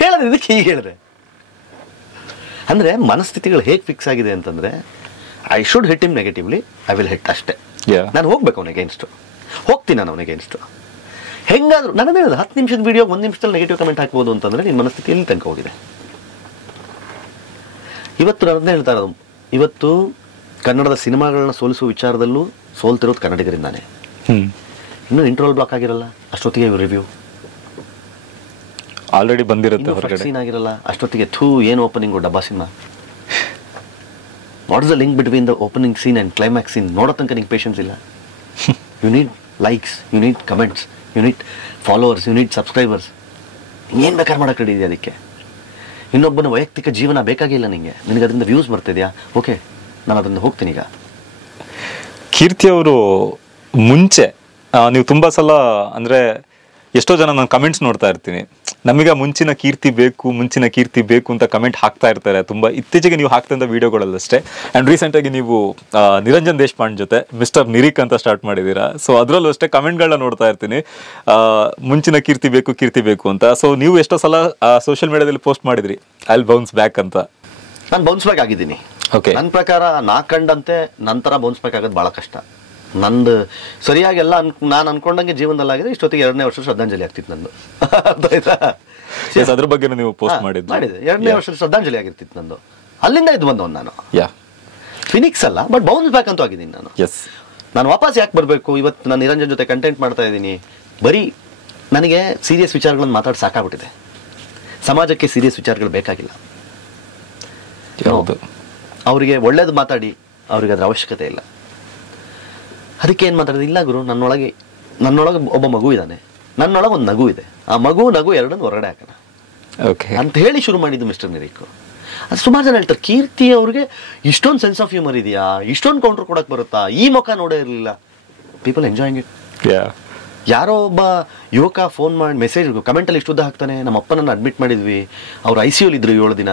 ಹೇಳದಿದ್ದಕ್ಕೆ ಹೀಗೆ ಹೇಳಿದೆ. ಅಂದ್ರೆ ಮನಸ್ಥಿತಿಗಳು ಹೇಗೆ ಫಿಕ್ಸ್ ಆಗಿದೆ ಅಂತಂದ್ರೆ, I should hit him negatively, I will hit ಅಷ್ಟೇ. ನಾನು ಹೋಗ್ಬೇಕು ಅವನಿಗೆ ಅಗೇನ್ಸ್ಟ್, ಹೋಗ್ತೀನಿ ನಾನು ಅವನಿಗೆ ಅಗೇನ್ಸ್ಟ್. ಹೆಂಗಾದ್ರು ನಾನು ಹೇಳಿದ 10 ನಿಮಿಷದ ವಿಡಿಯೋ 1 ನಿಮಿಷದಲ್ಲಿ ನೆಗೆಟಿವ್ ಕಮೆಂಟ್ ಹಾಕ್ಬೋದು ಅಂತಂದ್ರೆ ನಿನ್ನ ಮನಸ್ಥಿತಿ ಎಲ್ಲಿ ತನಕ ಹೋಗಿದೆ. ಇವತ್ತು ಅದನ್ನೇ ಹೇಳ್ತಾ ಇರೋದು, ಇವತ್ತು ಕನ್ನಡದ ಸಿನಿಮಾಗಳನ್ನ ಸೋಲಿಸುವ ವಿಚಾರದಲ್ಲೂ ಸೋಲ್ತಿರೋದು ಕನ್ನಡಿಗರಿಂದಾನೆ. ಇನ್ನೂ ಇಂಟರ್ವಲ್ ಬ್ಲಾಕ್ ಆಗಿರಲ್ಲ, ಅಷ್ಟೊತ್ತಿಗೆ ರಿವ್ಯೂ ಆಲ್ರೆಡಿ ಬಂದಿರುತ್ತೆ ಹೊರಗಡೆ, ಸೀನ್ ಆಗಿರಲ್ಲ ಅಷ್ಟೊತ್ತಿಗೆ ಏನು ಓಪನಿಂಗು ಡಬ್ಬಾ cinema. What is the link between the opening scene and climax scene? ನೋಡೋ ತನಕ ನಿಂಗೆ ಪೇಷನ್ಸ್ ಇಲ್ಲ. You need likes, you need comments, you need followers, you need subscribers. ಏನು ಬೇಕಾದ್ರೆ ಮಾಡೋಕ್ಕೆ ರೆಡಿ ಇದೆ ಅದಕ್ಕೆ. ಇನ್ನೊಬ್ಬನ ವೈಯಕ್ತಿಕ ಜೀವನ ಬೇಕಾಗಿಲ್ಲ ನಿನಗೆ ಅದರಿಂದ ವ್ಯೂಸ್ ಬರ್ತಿದ್ಯಾ, ಓಕೆ ನಾನು ಅದರಿಂದ ಹೋಗ್ತೀನಿ. ಈಗ ಕೀರ್ತಿ ಅವರು ಮುಂಚೆ ನೀವು ತುಂಬ ಸಲ ಅಂದರೆ ಎಷ್ಟೋ ಜನ ನಾನು ಕಮೆಂಟ್ಸ್ ನೋಡ್ತಾ ಇರ್ತೀನಿ, ನಮಗೆ ಮುಂಚಿನ ಕೀರ್ತಿ ಬೇಕು ಅಂತ ಕಮೆಂಟ್ ಹಾಕ್ತಾ ಇರ್ತಾರೆ. ತುಂಬ ಇತ್ತೀಚೆಗೆ ನೀವು ಹಾಕ್ತಂಥ ವೀಡಿಯೋಗಳಲ್ಲಷ್ಟೇ. ಆ್ಯಂಡ್ ರೀಸೆಂಟಾಗಿ ನೀವು ನಿರಂಜನ್ ದೇಶಪಾಂಡೆ ಜೊತೆ ಮಿಸ್ಟರ್ ನಿರಿಕ್ ಅಂತ ಸ್ಟಾರ್ಟ್ ಮಾಡಿದ್ದೀರಾ. ಸೊ ಅದರಲ್ಲೂ ಅಷ್ಟೇ ಕಮೆಂಟ್ಗಳನ್ನ ನೋಡ್ತಾ ಇರ್ತೀನಿ, ಮುಂಚಿನ ಕೀರ್ತಿ ಬೇಕು ಅಂತ. ಸೊ ನೀವು ಎಷ್ಟೋ ಸಲ ಸೋಷಿಯಲ್ ಮೀಡಿಯಾದಲ್ಲಿ ಪೋಸ್ಟ್ ಮಾಡಿದ್ರಿ, ಐ ವಿಲ್ ಬೌನ್ಸ್ ಬ್ಯಾಕ್ ಅಂತ. ನಾನು ಬೌನ್ಸ್ ಬ್ಯಾಕ್ ಆಗಿದ್ದೀನಿ. ಓಕೆ, ನನ್ನ ಪ್ರಕಾರ ಕಂಡಂತೆ ನಂತರ ಬೌನ್ಸ್ ಬ್ಯಾಕ್ ಆಗೋದು ಭಾಳ ಕಷ್ಟ. ನಂದು ಸರಿಯಾಗೆಲ್ಲ ನಾನು ಅನ್ಕೊಂಡಂಗೆ ಜೀವನದಲ್ಲಾಗಿದೆ. ಇಷ್ಟೊತ್ತಿಗೆ 2ನೇ ವರ್ಷ ಶ್ರದ್ಧಾಂಜಲಿ ಆಗ್ತಿತ್ತು ನಂದು. ಅದ್ರ ಬಗ್ಗೆ ನೀವು ಪೋಸ್ಟ್ ಮಾಡಿದೆ. 2ನೇ ವರ್ಷದ ಶ್ರದ್ಧಾಂಜಲಿ ಆಗಿರ್ತಿತ್ತು ನಂದು. ಅಲ್ಲಿಂದ ಇದು ಬಂದವನು ನಾನು. ಫಿನಿಕ್ಸ್ ಅಲ್ಲ, ಬಟ್ ಬೌನ್ಸ್ ಬ್ಯಾಕ್ ಅಂತೂ ಆಗಿದ್ದೀನಿ ನಾನು. ನಾನು ವಾಪಸ್ ಯಾಕೆ ಬರಬೇಕು? ಇವತ್ತು ನಾನು ನಿರಂಜನ್ ಜೊತೆ ಕಂಟೆಂಟ್ ಮಾಡ್ತಾ ಇದ್ದೀನಿ. ಬರೀ ನನಗೆ ಸೀರಿಯಸ್ ವಿಚಾರಗಳನ್ನು ಮಾತಾಡಿ ಸಾಕಾಗ್ಬಿಟ್ಟಿದೆ. ಸಮಾಜಕ್ಕೆ ಸೀರಿಯಸ್ ವಿಚಾರಗಳು ಬೇಕಾಗಿಲ್ಲ. ಅವರಿಗೆ ಒಳ್ಳೇದು ಮಾತಾಡಿ ಅವ್ರಿಗೆ ಅದ್ರ ಅವಶ್ಯಕತೆ ಇಲ್ಲ. ಅದಕ್ಕೆ ಏನು ಮಾತಾಡೋದು? ಇಲ್ಲ ಗುರು, ನನ್ನೊಳಗೆ ಒಬ್ಬ ಮಗು ಇದ್ದಾನೆ, ನನ್ನೊಳಗೆ ಒಂದು ನಗು ಇದೆ, ಆ ನಗು ಎರಡನ್ನು ಹೊರಗಡೆ ಹಾಕೋಣ ಅಂತ ಹೇಳಿ ಶುರು ಮಾಡಿದ್ದು ಮಿಸ್ಟರ್ ನಿರಿಕ್. ಅದು ಸುಮಾರು ಜನ ಹೇಳ್ತಾರೆ, ಕೀರ್ತಿ ಅವ್ರಿಗೆ ಇಷ್ಟೊಂದು ಸೆನ್ಸ್ ಆಫ್ ಹ್ಯೂಮರ್ ಇದೆಯಾ, ಇಷ್ಟೊಂದು ಕೌಂಟರ್ ಕೊಡಕ್ಕೆ ಬರುತ್ತಾ, ಈ ಮುಖ ನೋಡೇ ಇರಲಿಲ್ಲ. People enjoying it. ಯಾರೋ ಒಬ್ಬ ಯುವಕ ಫೋನ್ ಮಾಡಿ ಮೆಸೇಜ್ ಕಮೆಂಟಲ್ಲಿ ಇಷ್ಟು ಉದ್ದ ಹಾಕ್ತಾನೆ, ನಮ್ಮ ಅಪ್ಪನನ್ನು ಅಡ್ಮಿಟ್ ಮಾಡಿದ್ವಿ, ಅವ್ರು ICU ಇದ್ರು 7 ದಿನ,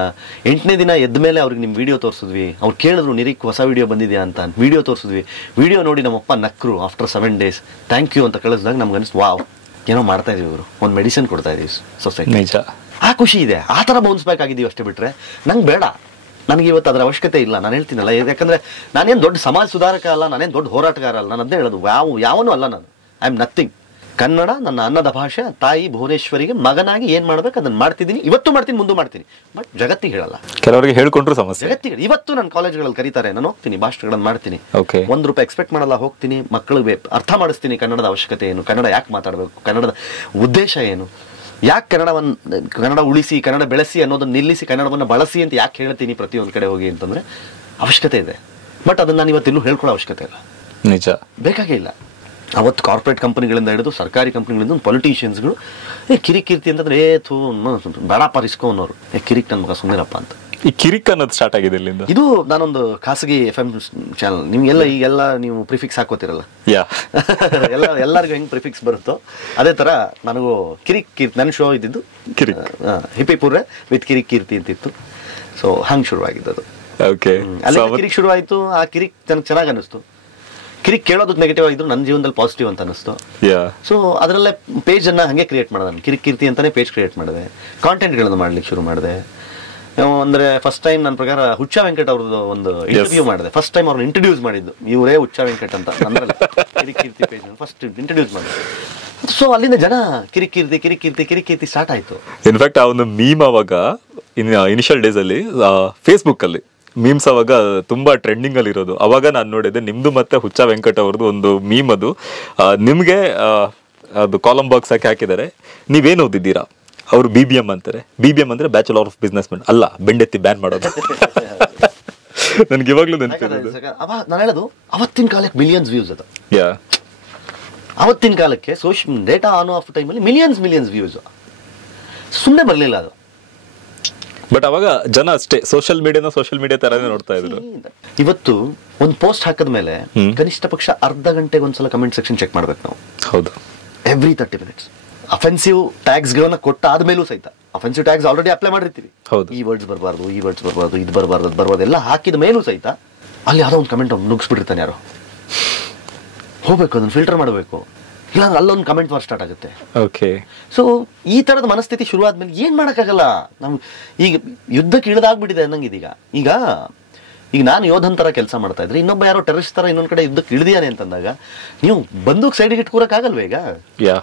8ನೇ ದಿನ ಎದ್ದ ಮೇಲೆ ಅವ್ರಿಗೆ ನಿಮ್ಮ ವಿಡಿಯೋ ತೋರಿಸಿದ್ವಿ, ಅವ್ರು ಕೇಳಿದ್ರು ನಿರಿಕ್ ಹೊಸ ವಿಡಿಯೋ ಬಂದಿದೆಯಾ ಅಂತ, ವಿಡಿಯೋ ತೋರಿಸಿದ್ವಿ, ವಿಡಿಯೋ ನೋಡಿ ನಮ್ಮಪ್ಪ ನಕ್ರು ಆಫ್ಟರ್ 7 days, ಥ್ಯಾಂಕ್ ಯು ಅಂತ ಕಳಿಸಿದಾಗ ನಮ್ಗೆ ಅನಿಸ್ತು, ವಾವ್ ಏನೋ ಮಾಡ್ತಾ ಇದೀವಿ, ಇವರು ಒಂದು ಮೆಡಿಸಿನ್ ಕೊಡ್ತಾ ಇದೀವಿ ಸೊಸೈಟಿ. ಆ ಖುಷಿ ಇದೆ. ಆ ಥರ ಬೌನ್ಸ್ ಬ್ಯಾಕ್ ಆಗಿದ್ದೀವಿ ಅಷ್ಟೇ. ಬಿಟ್ಟರೆ ನಂಗೆ ಬೇಡ, ನನಗೆ ಇವತ್ತು ಅದರ ಅವಶ್ಯಕತೆ ಇಲ್ಲ. ನಾನು ಹೇಳ್ತೀನಲ್ಲ, ಯಾಕಂದರೆ ನಾನೇನು ದೊಡ್ಡ ಸಮಾಜ ಸುಧಾರಕ ಅಲ್ಲ, ನಾನೇನು ದೊಡ್ಡ ಹೋರಾಟಗಾರ ಅಲ್ಲ. ನಾನು ಅದೇ ಹೇಳೋದು, ಯಾವನೂ ಅಲ್ಲ ನಾನು. I am nothing. ಕನ್ನಡ ನನ್ನ ಅನ್ನದ ಭಾಷೆ, ತಾಯಿ ಭುವನೇಶ್ವರಿಗೆ ಮಗನಾಗಿ ಏನು ಮಾಡ್ಬೇಕು ಅದನ್ನು ಮಾಡ್ತಿದ್ದೀನಿ, ಇವತ್ತು ಮಾಡ್ತೀನಿ, ಮುಂದೆ ಮಾಡ್ತೀನಿ. ಬಟ್ ಜಗತ್ತಿಗೆ ಹೇಳಲ್ಲ. ಕೆಲವರಿಗೆ ಹೇಳ್ಕೊಂಡ್ರು ಸಮಸ್ಯೆ. ಜಗತ್ತಿಗೆ ಇವತ್ತು ನನ್ನ ಕಾಲೇಜ್ಗಳಲ್ಲಿ ಕರೀತಾರೆ, ನಾನು ಹೋಗ್ತೀನಿ, ಭಾಷಣಗಳನ್ನು ಮಾಡ್ತೀನಿ, ₹1 ಎಕ್ಸ್ಪೆಕ್ಟ್ ಮಾಡಲ್ಲ, ಹೋಗ್ತೀನಿ, ಮಕ್ಕಳಿಗೆ ಅರ್ಥ ಮಾಡಿಸ್ತೀನಿ ಕನ್ನಡದ ಅವಶ್ಯಕತೆ ಏನು, ಕನ್ನಡ ಯಾಕೆ ಮಾತಾಡಬೇಕು, ಕನ್ನಡದ ಉದ್ದೇಶ ಏನು, ಯಾಕೆ ಕನ್ನಡ ಉಳಿಸಿ, ಕನ್ನಡ ಬೆಳೆಸಿ ಅನ್ನೋದನ್ನ ನಿಲ್ಲಿಸಿ ಕನ್ನಡವನ್ನು ಬಳಸಿ ಅಂತ ಯಾಕೆ ಹೇಳ್ತೀನಿ ಪ್ರತಿಯೊಂದು ಕಡೆ ಹೋಗಿ ಅಂತಂದ್ರೆ ಅವಶ್ಯಕತೆ ಇದೆ. ಬಟ್ ಅದನ್ನು ನಾನು ಇವತ್ತೆಲ್ಲೂ ಹೇಳ್ಕೊಳ್ಳೋ ಅವಶ್ಯಕತೆ ಇಲ್ಲ. ನಿಜ, ಬೇಕಾಗೇ ಇಲ್ಲ. ಅವತ್ತು ಕಾರ್ಪೊರೇಟ್ ಕಂಪನಿಗಳಿಂದ ಹಿಡಿದು ಸರ್ಕಾರಿ ಕಂಪನಿಗಳಿಂದ ಪೊಲಿಟಿಷಿಯನ್ಸ್ಗಳು ಕಿರಿಕೀರ್ತಿ ಅಂತಂದ್ರೆ ಬೇಡಪ್ಪ ರಿಸ್ಕೋ ಅನ್ನೋರು, ಕಿರಿಕ್ ನನ್ನ ಮಗ ಸುಮ್ಮನಿರಪ್ಪ ಅಂತ. ಈ ಕಿರಿಕ್ ಅನ್ನೋದು ಸ್ಟಾರ್ಟ್ ಆಗಿದೆ ಇಲ್ಲಿಂದ. ಇದು ನಾನೊಂದು ಖಾಸಗಿ FM ಚಾನಲ್, ನಿಮ್ಗೆಲ್ಲ ಈಗೆಲ್ಲ ನೀವು ಪ್ರಿಫಿಕ್ಸ್ ಹಾಕೋತಿರಲ್ಲ, ಎಲ್ಲರಿಗೂ ಹೆಂಗ್ ಪ್ರಿಫಿಕ್ಸ್ ಬರುತ್ತೋ ಅದೇ ತರ ನನಗೂ ಕಿರಿಕ್ ಕೀರ್ತಿ, ನನ್ನ ಶೋ ಇದ್ದಿದ್ದು ಕಿರಿಕ್ ಹಿಪಿಪುರ್ರೆ ವಿತ್ ಕಿರಿಕ್ ಕೀರ್ತಿ ಅಂತಿತ್ತು. ಸೊ ಹಂಗೆ ಶುರುವಾಗಿದ್ದದು. ಅಲ್ಲಿ ಕಿರಿಕ್ ಶುರುವಾಯಿತು. ಆ ಕಿರಿಕ್ ನನಗೆ ಚೆನ್ನಾಗಿ ಅನ್ನಿಸ್ತು. ಕಿರಿಕ್ ಕೇಳೋದಕ್ಕೆ ನೆಗೆಟಿವ್ ಆಗಿದ್ರು, ನನ್ನ ಜೀವನದಲ್ಲಿ ಪಾಸಿಟಿವ್ ಅಂತ ಅನಿಸ್ತು. ಸೊ ಅದರಲ್ಲೇ ಪೇಜನ್ನು ಹಾಗೆ ಕ್ರಿಯೇಟ್ ಮಾಡಿದೆ. ನಾನು ಕಿರಿಕ್ ಕೀರ್ತಿ ಅಂತಾನೆ ಪೇಜ್ ಕ್ರಿಯೇಟ್ ಮಾಡಿದೆ, ಕಾಂಟೆಂಟ್ಗಳನ್ನು ಮಾಡ್ಲಿಕ್ಕೆ ಶುರು ಮಾಡಿದೆ. ಅಂದರೆ ಫಸ್ಟ್ ಟೈಮ್ ನನ್ನ ಪ್ರಕಾರ ಹುಚ್ಚ ವೆಂಕಟ್ ಅವ್ರದ್ದು ಒಂದು ಇಂಟರ್ವ್ಯೂ ಮಾಡಿದೆ. ಫಸ್ಟ್ ಟೈಮ್ ಅವ್ರನ್ನ ಇಂಟ್ರೊಡ್ಯೂಸ್ ಮಾಡಿದ್ದು ಇವರೇ ಹುಚ್ಚ ವೆಂಕಟ್ ಅಂತ, ಅಂದ್ರೆ ಕಿರಿಕ್ ಕೀರ್ತಿ ಪೇಜ್ ಫಸ್ಟ್ ಇಂಟ್ರೊಡ್ಯೂಸ್ ಮಾಡಿದೆ. ಸೊ ಅಲ್ಲಿಂದ ಜನ ಕಿರಿಕ್ ಕೀರ್ತಿ ಸ್ಟಾರ್ಟ್ ಆಯಿತು. ಇನ್ಫ್ಯಾಕ್ಟ್ ಆ ಒಂದು ಮೀಮ್ ಅವಾಗ ಇನಿಷಿಯಲ್ ಡೇಸ್ ಅಲ್ಲಿ ಫೇಸ್ಬುಕ್ ಅಲ್ಲಿ ಮೀಮ್ಸ್ ಅವಾಗ ತುಂಬಾ ಟ್ರೆಂಡಿಂಗ್ ಅಲ್ಲಿ ಇರೋದು. ಅವಾಗ ನಾನು ನೋಡಿದೆ ನಿಮ್ದು ಮತ್ತೆ ಹುಚ್ಚ ವೆಂಕಟ್ ಅವ್ರದ್ದು ಒಂದು ಮೀಮ್. ಅದು ನಿಮ್ಗೆ ಅದು ಕಾಲಮ್ ಬಾಕ್ಸ್ ಹಾಕಿದ್ದಾರೆ, ನೀವೇನು ಓದಿದ್ದೀರಾ? ಅವರು BBM ಅಂತಾರೆ. BBM ಅಂದ್ರೆ ಬ್ಯಾಚುಲರ್ ಆಫ್ ಬಿಸ್ನೆಸ್ ಮೆನ್ ಅಲ್ಲ, ಬೆಂಡೆತ್ತಿ ಬ್ಯಾನ್ ಮಾಡೋದು. ನನ್ಗೆ ಇವಾಗ್ಲೂ ನೆನಪಿರೋದು. ನಾನು ಹೇಳೋದು ಅವತ್ತಿನ ಕಾಲಕ್ಕೆ ಮಿಲಿಯನ್ಸ್ ವ್ಯೂಸ್ ಅದು. ಅವತ್ತಿನ ಕಾಲಕ್ಕೆ ಸೋಷಿಯಲ್ ಡೇಟಾ ಆನ್ ಆಫ್ ಟೈಮಲ್ಲಿ ಮಿಲಿಯನ್ಸ್ ವ್ಯೂಸ್ ಸುಮ್ಮನೆ ಬರಲಿಲ್ಲ. ಅದು ಬಟ್ ಅವಾಗ ಜನ ಅಷ್ಟೇ ಸೋಷಿಯಲ್ ಮೀಡಿಯಾ ತರಾನೇ ನೋಡ್ತಾ ಇದ್ರು. ಇವತ್ತು ಒಂದು ಪೋಸ್ಟ್ ಹಾಕಿದ್ಮೇಲೆ ಕನಿಷ್ಠ ಪಕ್ಷ ಅರ್ಧ ಗಂಟೆಗೆ ಒಂದ್ಸಲ ಕಮೆಂಟ್ ಸೆಕ್ಷನ್ ಚೆಕ್ ಮಾಡ್ಬೇಕು ನಾವು. ಹೌದು, ಎವ್ರಿ 30 minutes. ಅಫೆನ್ಸಿವ್ ಟ್ಯಾಗ್ಸ್ ಗಳನ್ನ ಕೊಟ್ಟಾದ್ಮೇಲೂ ಸಹಿತ ಅಫೆನ್ಸಿವ್ ಟ್ಯಾಗ್ಸ್ ಆಲ್ರೆಡಿ ಅಪ್ಲೈ ಮಾಡಿರ್ತೀವಿ. ಹೌದು, ಈ ವರ್ಡ್ಸ್ ಬರಬಾರ್ದು, ಈ ವರ್ಡ್ಸ್ ಬರಬಾರ್ದು, ಇದು ಬರಬಾರ್ದು, ಅದು ಬರಬಾರ್ದು ಎಲ್ಲ ಹಾಕಿದ ಮೇಲೂ ಸಹಿತ ಅಲ್ಲಿ ಯಾವುದೋ ಒಂದು ಕಮೆಂಟ್ ನುಗ್ಸ್ಬಿಟ್ಟಿರ್ತಾನೆ ಯಾರೋ. ಹೋಗ್ಬೇಕು, ಅದನ್ನ ಫಿಲ್ಟರ್ ಮಾಡಬೇಕು, ಇಲ್ಲ ಅಲ್ಲೊಂದು ಕಮೆಂಟ್ ವಾರ್ ಸ್ಟಾರ್ಟ್ ಆಗುತ್ತೆ. ಓಕೆ. ಸೊ ಈ ತರದ ಮನಸ್ಥಿತಿ ಶುರು ಆದ್ಮೇಲೆ ಏನ್ ಮಾಡಕ್ಕಾಗಲ್ಲ. ನಮ್ ಈಗ ಯುದ್ಧಕ್ಕೆ ಇಳಿದಾಗ್ಬಿಟ್ಟಿದೆ ಅನ್ನಂಗಿದೀಗ. ಈಗ ನಾನು ಯೋಧನ್ ತರ ಕೆಲಸ ಮಾಡ್ತಾ ಇದ್ರೆ ಇನ್ನೊಬ್ಬ ಯಾರೋ ಟೆರರಿಸ್ಟ್ ತರ ಇನ್ನೊಂದ್ ಕಡೆ ಯುದ್ಧಕ್ಕೆ ಇಳಿದಿಯಾನೆ ಅಂತಂದಾಗ ನೀವು ಬಂದೂಕ್ ಸೈಡ್ಗೆ ಇಟ್ಕೊಳಕ್ಕಾಗಲ್ವ? ಈಗ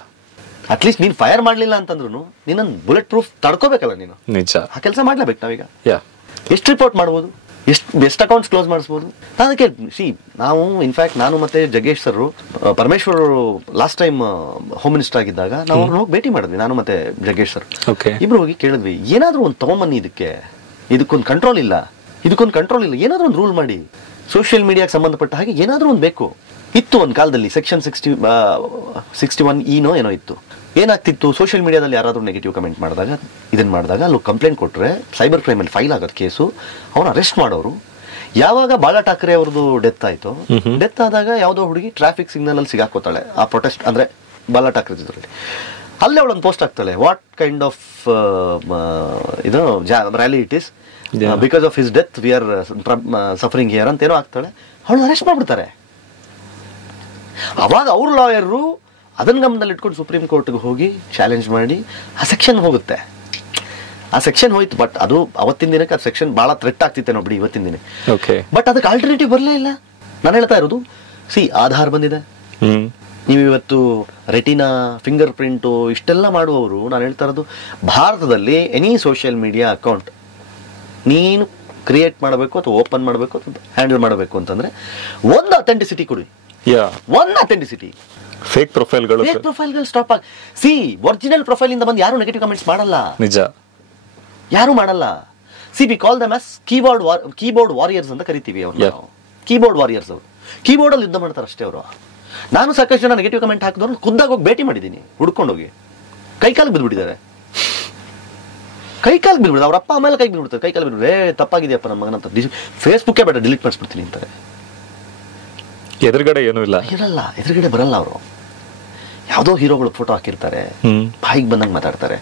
ಅಟ್ಲೀಸ್ಟ್ ನೀನ್ ಫೈರ್ ಮಾಡ್ಲಿಲ್ಲ ಅಂತಂದ್ರು ನೀನ್ ಬುಲೆಟ್ ಪ್ರೂಫ್ ತಡ್ಕೋಬೇಕಲ್ಲ ನೀನು. ನಿಜ, ಆ ಕೆಲಸ ಮಾಡ್ಲೇಬೇಕು ನಾವೀಗ. ಯಾ, ಎಷ್ಟು ರಿಪೋರ್ಟ್ ಮಾಡ್ಬೋದು, ಎಷ್ಟು ಅಕೌಂಟ್ಸ್ ಕ್ಲೋಸ್ ಮಾಡಿಸ್ಬೋದು. ಅದಕ್ಕೆ ನಾವು ಇನ್ಫ್ಯಾಕ್ಟ್ ನಾನು ಮತ್ತೆ Jaggesh sir, Parameshwar last time home minister ಆಗಿದ್ದಾಗ ನಾವು ಅವ್ರನ್ನ ಹೋಗಿ ಭೇಟಿ ಮಾಡಿದ್ವಿ, ನಾನು ಮತ್ತೆ ಜಗ್ಗೇಶ್ ಸರ್ ಇಬ್ರು ಹೋಗಿ ಕೇಳಿದ್ವಿ, ಏನಾದ್ರೂ ಒಂದು ತಗೊಂಬನ್ನಿ, ಇದಕ್ಕೊಂದು ಕಂಟ್ರೋಲ್ ಇಲ್ಲ, ಏನಾದ್ರೂ ಒಂದು ರೂಲ್ ಮಾಡಿ, ಸೋಷಿಯಲ್ ಮೀಡಿಯಾಗೆ ಸಂಬಂಧಪಟ್ಟ ಹಾಗೆ ಏನಾದ್ರೂ ಒಂದು ಬೇಕು. ಇತ್ತು ಒಂದು ಕಾಲದಲ್ಲಿ ಸೆಕ್ಷನ್ 61 ಏನೋ ಇತ್ತು. ಏನಾಗ್ತಿತ್ತು, ಸೋಷಿಯಲ್ ಮೀಡಿಯಾದಲ್ಲಿ ಯಾರಾದ್ರೂ ನೆಗೆಟಿವ್ ಕಮೆಂಟ್ ಮಾಡಿದಾಗ ಅಲ್ಲಿ ಕಂಪ್ಲೇಂಟ್ ಕೊಟ್ಟರೆ ಸೈಬರ್ ಕ್ರೈಮಲ್ಲಿ ಫೈಲ್ ಆಗೋದು ಕೇಸು, ಅವ್ರು ಅರೆಸ್ಟ್ ಮಾಡೋರು. ಯಾವಾಗ ಬಾಲಾ ಠಾಕ್ರೆ ಅವ್ರದ್ದು ಡೆತ್ ಆಯ್ತು, ಡೆತ್ ಆದಾಗ ಯಾವುದೋ ಹುಡುಗಿ ಟ್ರಾಫಿಕ್ ಸಿಗ್ನಲ್ ಅಲ್ಲಿ ಸಿಗಾಕೋತಾಳೆ, ಆ ಪ್ರೊಟೆಸ್ಟ್ ಅಂದ್ರೆ ಬಾಲಾ ಠಾಕ್ರೆ ಜೊತೆ ಅಲ್ಲೇ ಅವಳೊಂದು ಪೋಸ್ಟ್ ಆಗ್ತಾಳೆ, ವಾಟ್ ಕೈಂಡ್ ಆಫ್ ಇದು rally it is, because of his death we are suffering here ಅಂತ ಏನೋ ಆಗ್ತಾಳೆ. ಅವಳು ಅರೆಸ್ಟ್ ಮಾಡ್ಬಿಡ್ತಾರೆ. ಅವಾಗ ಅವ್ರ ಲಾಯರು ಅದನ್ನ ಗಮನದಲ್ಲಿ ಇಟ್ಕೊಂಡು ಸುಪ್ರೀಂ ಕೋರ್ಟ್ಗೆ ಹೋಗಿ ಚಾಲೆಂಜ್ ಮಾಡಿ ಆ ಸೆಕ್ಷನ್ ಹೋಗುತ್ತೆ. ಆ ಸೆಕ್ಷನ್ ಹೋಯ್ತು, ಬಟ್ ಅದು ಅವತ್ತಿನ ದಿನಕ್ಕೆ ಆ ಸೆಕ್ಷನ್ ಬಹಳ ಥ್ರೆಟ್ ಆಗ್ತಿತ್ತೇನೋ ಬಿಡಿ ಇವತ್ತಿನ ದಿನ. ಬಟ್ ಅದಕ್ಕೆ ಆಲ್ಟರ್ನೇಟಿವ್ ಬರಲೇ ಇಲ್ಲ. ನಾನು ಹೇಳ್ತಾ ಇರೋದು, ಆಧಾರ್ ಬಂದಿದೆ, ನೀವು ಇವತ್ತು ರೆಟಿನಾ, ಫಿಂಗರ್ ಪ್ರಿಂಟು ಇಷ್ಟೆಲ್ಲ ಮಾಡುವವರು, ನಾನು ಹೇಳ್ತಾ ಇರೋದು ಭಾರತದಲ್ಲಿ ಎನಿ ಸೋಷಿಯಲ್ ಮೀಡಿಯಾ ಅಕೌಂಟ್ ನೀನು ಕ್ರಿಯೇಟ್ ಮಾಡಬೇಕು ಅಥವಾ ಓಪನ್ ಮಾಡಬೇಕು ಅಥವಾ ಹ್ಯಾಂಡಲ್ ಮಾಡಬೇಕು ಅಂತಂದ್ರೆ ಒಂದು ಅಥೆಂಟಿಸಿಟಿ ಕೊಡಿ. ಒಂದು ಅಥೆಂಟಿಸಿಟಿ. ಫೇಕ್ ಪ್ರೊಫೈಲ್ಗಳು ಸ್ಟಾಪ್ ಆಗಿ ಒರಿಜಿನಲ್ ಪ್ರೊಫೈಲ್ ಇಂದ ಬಂದು ಯಾರು ನೆಗೆಟಿವ್ ಕಮೆಂಟ್ಸ್ ಮಾಡಲ್ಲ. ನಿಜ, ಯಾರು ಮಾಡಲ್ಲ. We call them as keyboard warriors ಅಂತ ಕರಿತೀವಿ ಅವ್ರು. ಕೀಬೋರ್ಡ್ ವಾರಿಯರ್ಸ್ ಅವರು ಕೀಬೋರ್ಡ್ ಅಲ್ಲಿ ಯುದ್ಧ ಮಾಡ್ತಾರೆ ಅಷ್ಟೇ ಅವರು. ನಾನು ಸಾಕಷ್ಟು ಜನ ನೆಗೆಟಿವ್ ಕಮೆಂಟ್ ಹಾಕಿದವ್ರು ಖುದ್ದಾಗಿ ಹೋಗಿ ಭೇಟಿ ಮಾಡಿದ್ದೀನಿ, ಹುಡ್ಕೊಂಡೋಗಿ ಕೈಕಾಲಿಗೆ ಬಿದ್ದುಬಿಟ್ಟಿದ್ದಾರೆ. ಅವ್ರ ಅಪ್ಪ ಆಮೇಲೆ ಕೈಗೆ ಬಿಡ್ಬಿಡ್ತಾರೆ, ಕೈಕಾಲು ಬಿಡ್ಬಿಡ್ರೆ ತಪ್ಪಾಗಿದೆಯಪ್ಪ ನಮ್ಮ ಮಗನಂತ ಫೇಸ್ಬುಕ್ಕೇ ಬೇಡ ಡಿಲೀಟ್ ಮಾಡಿಸ್ಬಿಡ್ತೀನಿ ಅಂತಾರೆ. ಎದುರುಗಡೆ ಏನೂ ಇಲ್ಲ, ಎದುರುಗಡೆ ಬರಲ್ಲ ಅವರು. ಯಾವುದೋ ಹೀರೋಗಳು ಫೋಟೋ ಹಾಕಿರ್ತಾರೆ, ಬಾಯಿಗೆ ಬಂದಂಗೆ ಮಾತಾಡ್ತಾರೆ.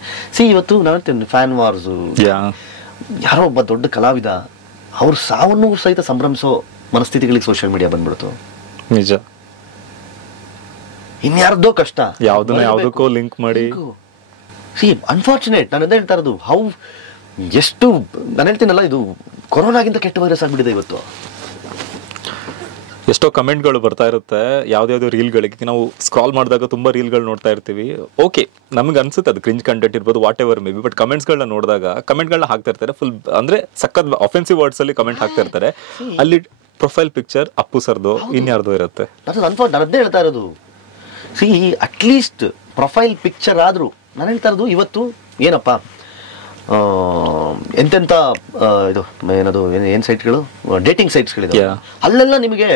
ಇವತ್ತು ನಾನು ಫ್ಯಾನ್ ವಾರ್ಸು, ಯಾರೋ ಒಬ್ಬ ದೊಡ್ಡ ಕಲಾವಿದ ಅವ್ರ ಸಾವನ್ನು ಸಹಿತ ಸಂಭ್ರಮಿಸೋ ಮನಸ್ಥಿತಿಗಳಿಗೆ ಸೋಷಿಯಲ್ ಮೀಡಿಯಾ ಬಂದ್ಬಿಡ್ತು. ನಿಜ, ಇನ್ಯಾರ್ದೋ ಕಷ್ಟ ಯಾವುದಕ್ಕೋ ಲಿಂಕ್ ಮಾಡಿ. ಅನ್ಫಾರ್ಚುನೇಟ್. ನಾನು ಹೇಳ್ತಾ ಇರೋದು ಎಷ್ಟು ನಾನು ಹೇಳ್ತೀನಲ್ಲ, ಇದು ಕೊರೋನಾಗಿಂತ ಕೆಟ್ಟ ವೈರಸ್ ಆಗ್ಬಿಟ್ಟಿದೆ ಇವತ್ತು. ಎಷ್ಟೋ ಕಮೆಂಟ್ಗಳು ಬರ್ತಾ ಇರುತ್ತೆ ಯಾವ್ದಾವ್ದು ರೀಲ್ಗಳಿಗೆ. ನಾವು ಸ್ಕ್ರಾಲ್ ಮಾಡಿದಾಗ ತುಂಬಾ ರೀಲ್ಗಳು ನೋಡ್ತಾ ಇರ್ತೀವಿ. ಓಕೆ, ನಮ್ಗೆ ಅನ್ಸುತ್ತೆ ಅದು ಕ್ರಿಂಜ್ ಕಂಟೆಂಟ್ ಇರ್ಬೋದು, whatever may be. But ಕಮೆಂಟ್ಸ್ಗಳನ್ನ ನೋಡಿದಾಗ ಕಮೆಂಟ್ಗಳನ್ನ ಹಾಕ್ತಾ ಇರ್ತಾರೆ, ಫುಲ್ ಅಂದ್ರೆ ಸಖತ್ ಅಫೆನ್ಸಿವ್ ವರ್ಡ್ಸ್ ಅಲ್ಲಿ ಕಮೆಂಟ್ ಹಾಕ್ತಾ ಇರ್ತಾರೆ. ಅಲ್ಲಿ ಪ್ರೊಫೈಲ್ ಪಿಕ್ಚರ್ ಅಪ್ಪು ಸರ್ದು ಇನ್ಯಾರ್ದೋ ಇರುತ್ತೆ. ನಾನು ಅದೇ ಹೇಳ್ತಾ ಇರೋದು, ಅಟ್ಲೀಸ್ಟ್ ಪ್ರೊಫೈಲ್ ಪಿಕ್ಚರ್ ಆದ್ರೂ ನಾನು ಹೇಳ್ತಾ ಇರೋದು ಇವತ್ತು ಏನಪ್ಪ ಎಂತೆಂಥ ಇದು ಏನದು ಏನು ಸೈಟ್ಗಳು, ಡೇಟಿಂಗ್ ಸೈಟ್ಸ್ಗಳಿದೆ, ಅಲ್ಲೆಲ್ಲ ನಿಮಗೆ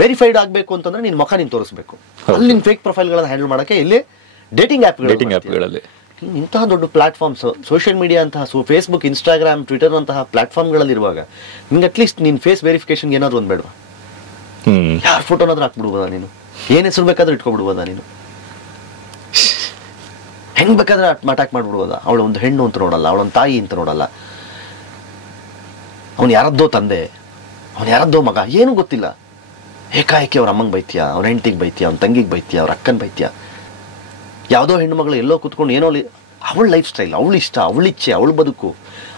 ವೆರಿಫೈಡ್ ಆಗಬೇಕು ಅಂತಂದ್ರೆ ನಿನ್ನ ಮುಖ ನೀನು ತೋರಿಸ್ಬೇಕು. ಅಲ್ಲಿ ನಿನ್ನ ಫೇಕ್ ಪ್ರೊಫೈಲ್ಗಳನ್ನ ಹ್ಯಾಂಡಲ್ ಮಾಡೋಕ್ಕೆ ಇಲ್ಲಿ ಡೇಟಿಂಗ್ ಆ್ಯಪ್ಗಳಲ್ಲಿ ಇಂತಹ ದೊಡ್ಡ ಪ್ಲಾಟ್ಫಾರ್ಮ್ಸ್, ಸೋಷಿಯಲ್ ಮೀಡಿಯಾ ಅಂತಹ ಫೇಸ್ಬುಕ್, ಇನ್ಸ್ಟಾಗ್ರಾಮ್, ಟ್ವಿಟರ್ ಅಂತಹ ಪ್ಲಾಟ್ಫಾರ್ಮ್ಗಳಲ್ಲಿ ಇರುವಾಗ ನಿಮ್ಗೆ ಅಟ್ಲೀಸ್ಟ್ ನೀನು ಫೇಸ್ ವೆರಿಫಿಕೇಶನ್ ಏನಾದ್ರು ಒಂದು ಬೇಡವಾ? ಯಾರ ಫೋಟೋನಾದ್ರೂ ಹಾಕ್ಬಿಡ್ಬೋದಾ ನೀನು? ಏನು ಹೆಸರು ಬೇಕಾದ್ರೂ ಇಟ್ಕೊಬಿಡ್ಬೋದಾ ನೀನು? ಹೆಂಗ್ ಬೇಕಾದ್ರೆ ಅಟ್ಯಾಕ್ ಮಾಡ್ಬಿಡ್ಬೋದಾ? ಅವಳು ಒಂದು ಹೆಣ್ಣು ಅಂತ ನೋಡಲ್ಲ, ಅವಳೊಂದು ತಾಯಿ ಅಂತ ನೋಡಲ್ಲ, ಅವನು ಯಾರದ್ದೋ ತಂದೆ, ಅವನು ಯಾರದ್ದೋ ಮಗ, ಏನೂ ಗೊತ್ತಿಲ್ಲ. ಏಕಾಏಕಿ ಅವ್ರ ಅಮ್ಮಂಗೆ ಬೈತ್ಯಾ, ಅವ್ರ ಹೆಂಡತಿಗೆ ಬೈತ್ಯಾ, ಅವ್ನ ತಂಗಿಗೆ ಬೈತ್ಯಾ, ಅವ್ರ ಅಕ್ಕನ ಬೈತ್ಯಾ. ಯಾವುದೋ ಹೆಣ್ಣು ಮಗಳು ಎಲ್ಲೋ ಕೂತ್ಕೊಂಡು ಏನೋ ಅವಳ ಲೈಫ್ ಸ್ಟೈಲ್, ಅವಳ ಇಷ್ಟ, ಅವಳ ಇಚ್ಛೆ, ಅವಳ ಬದುಕು,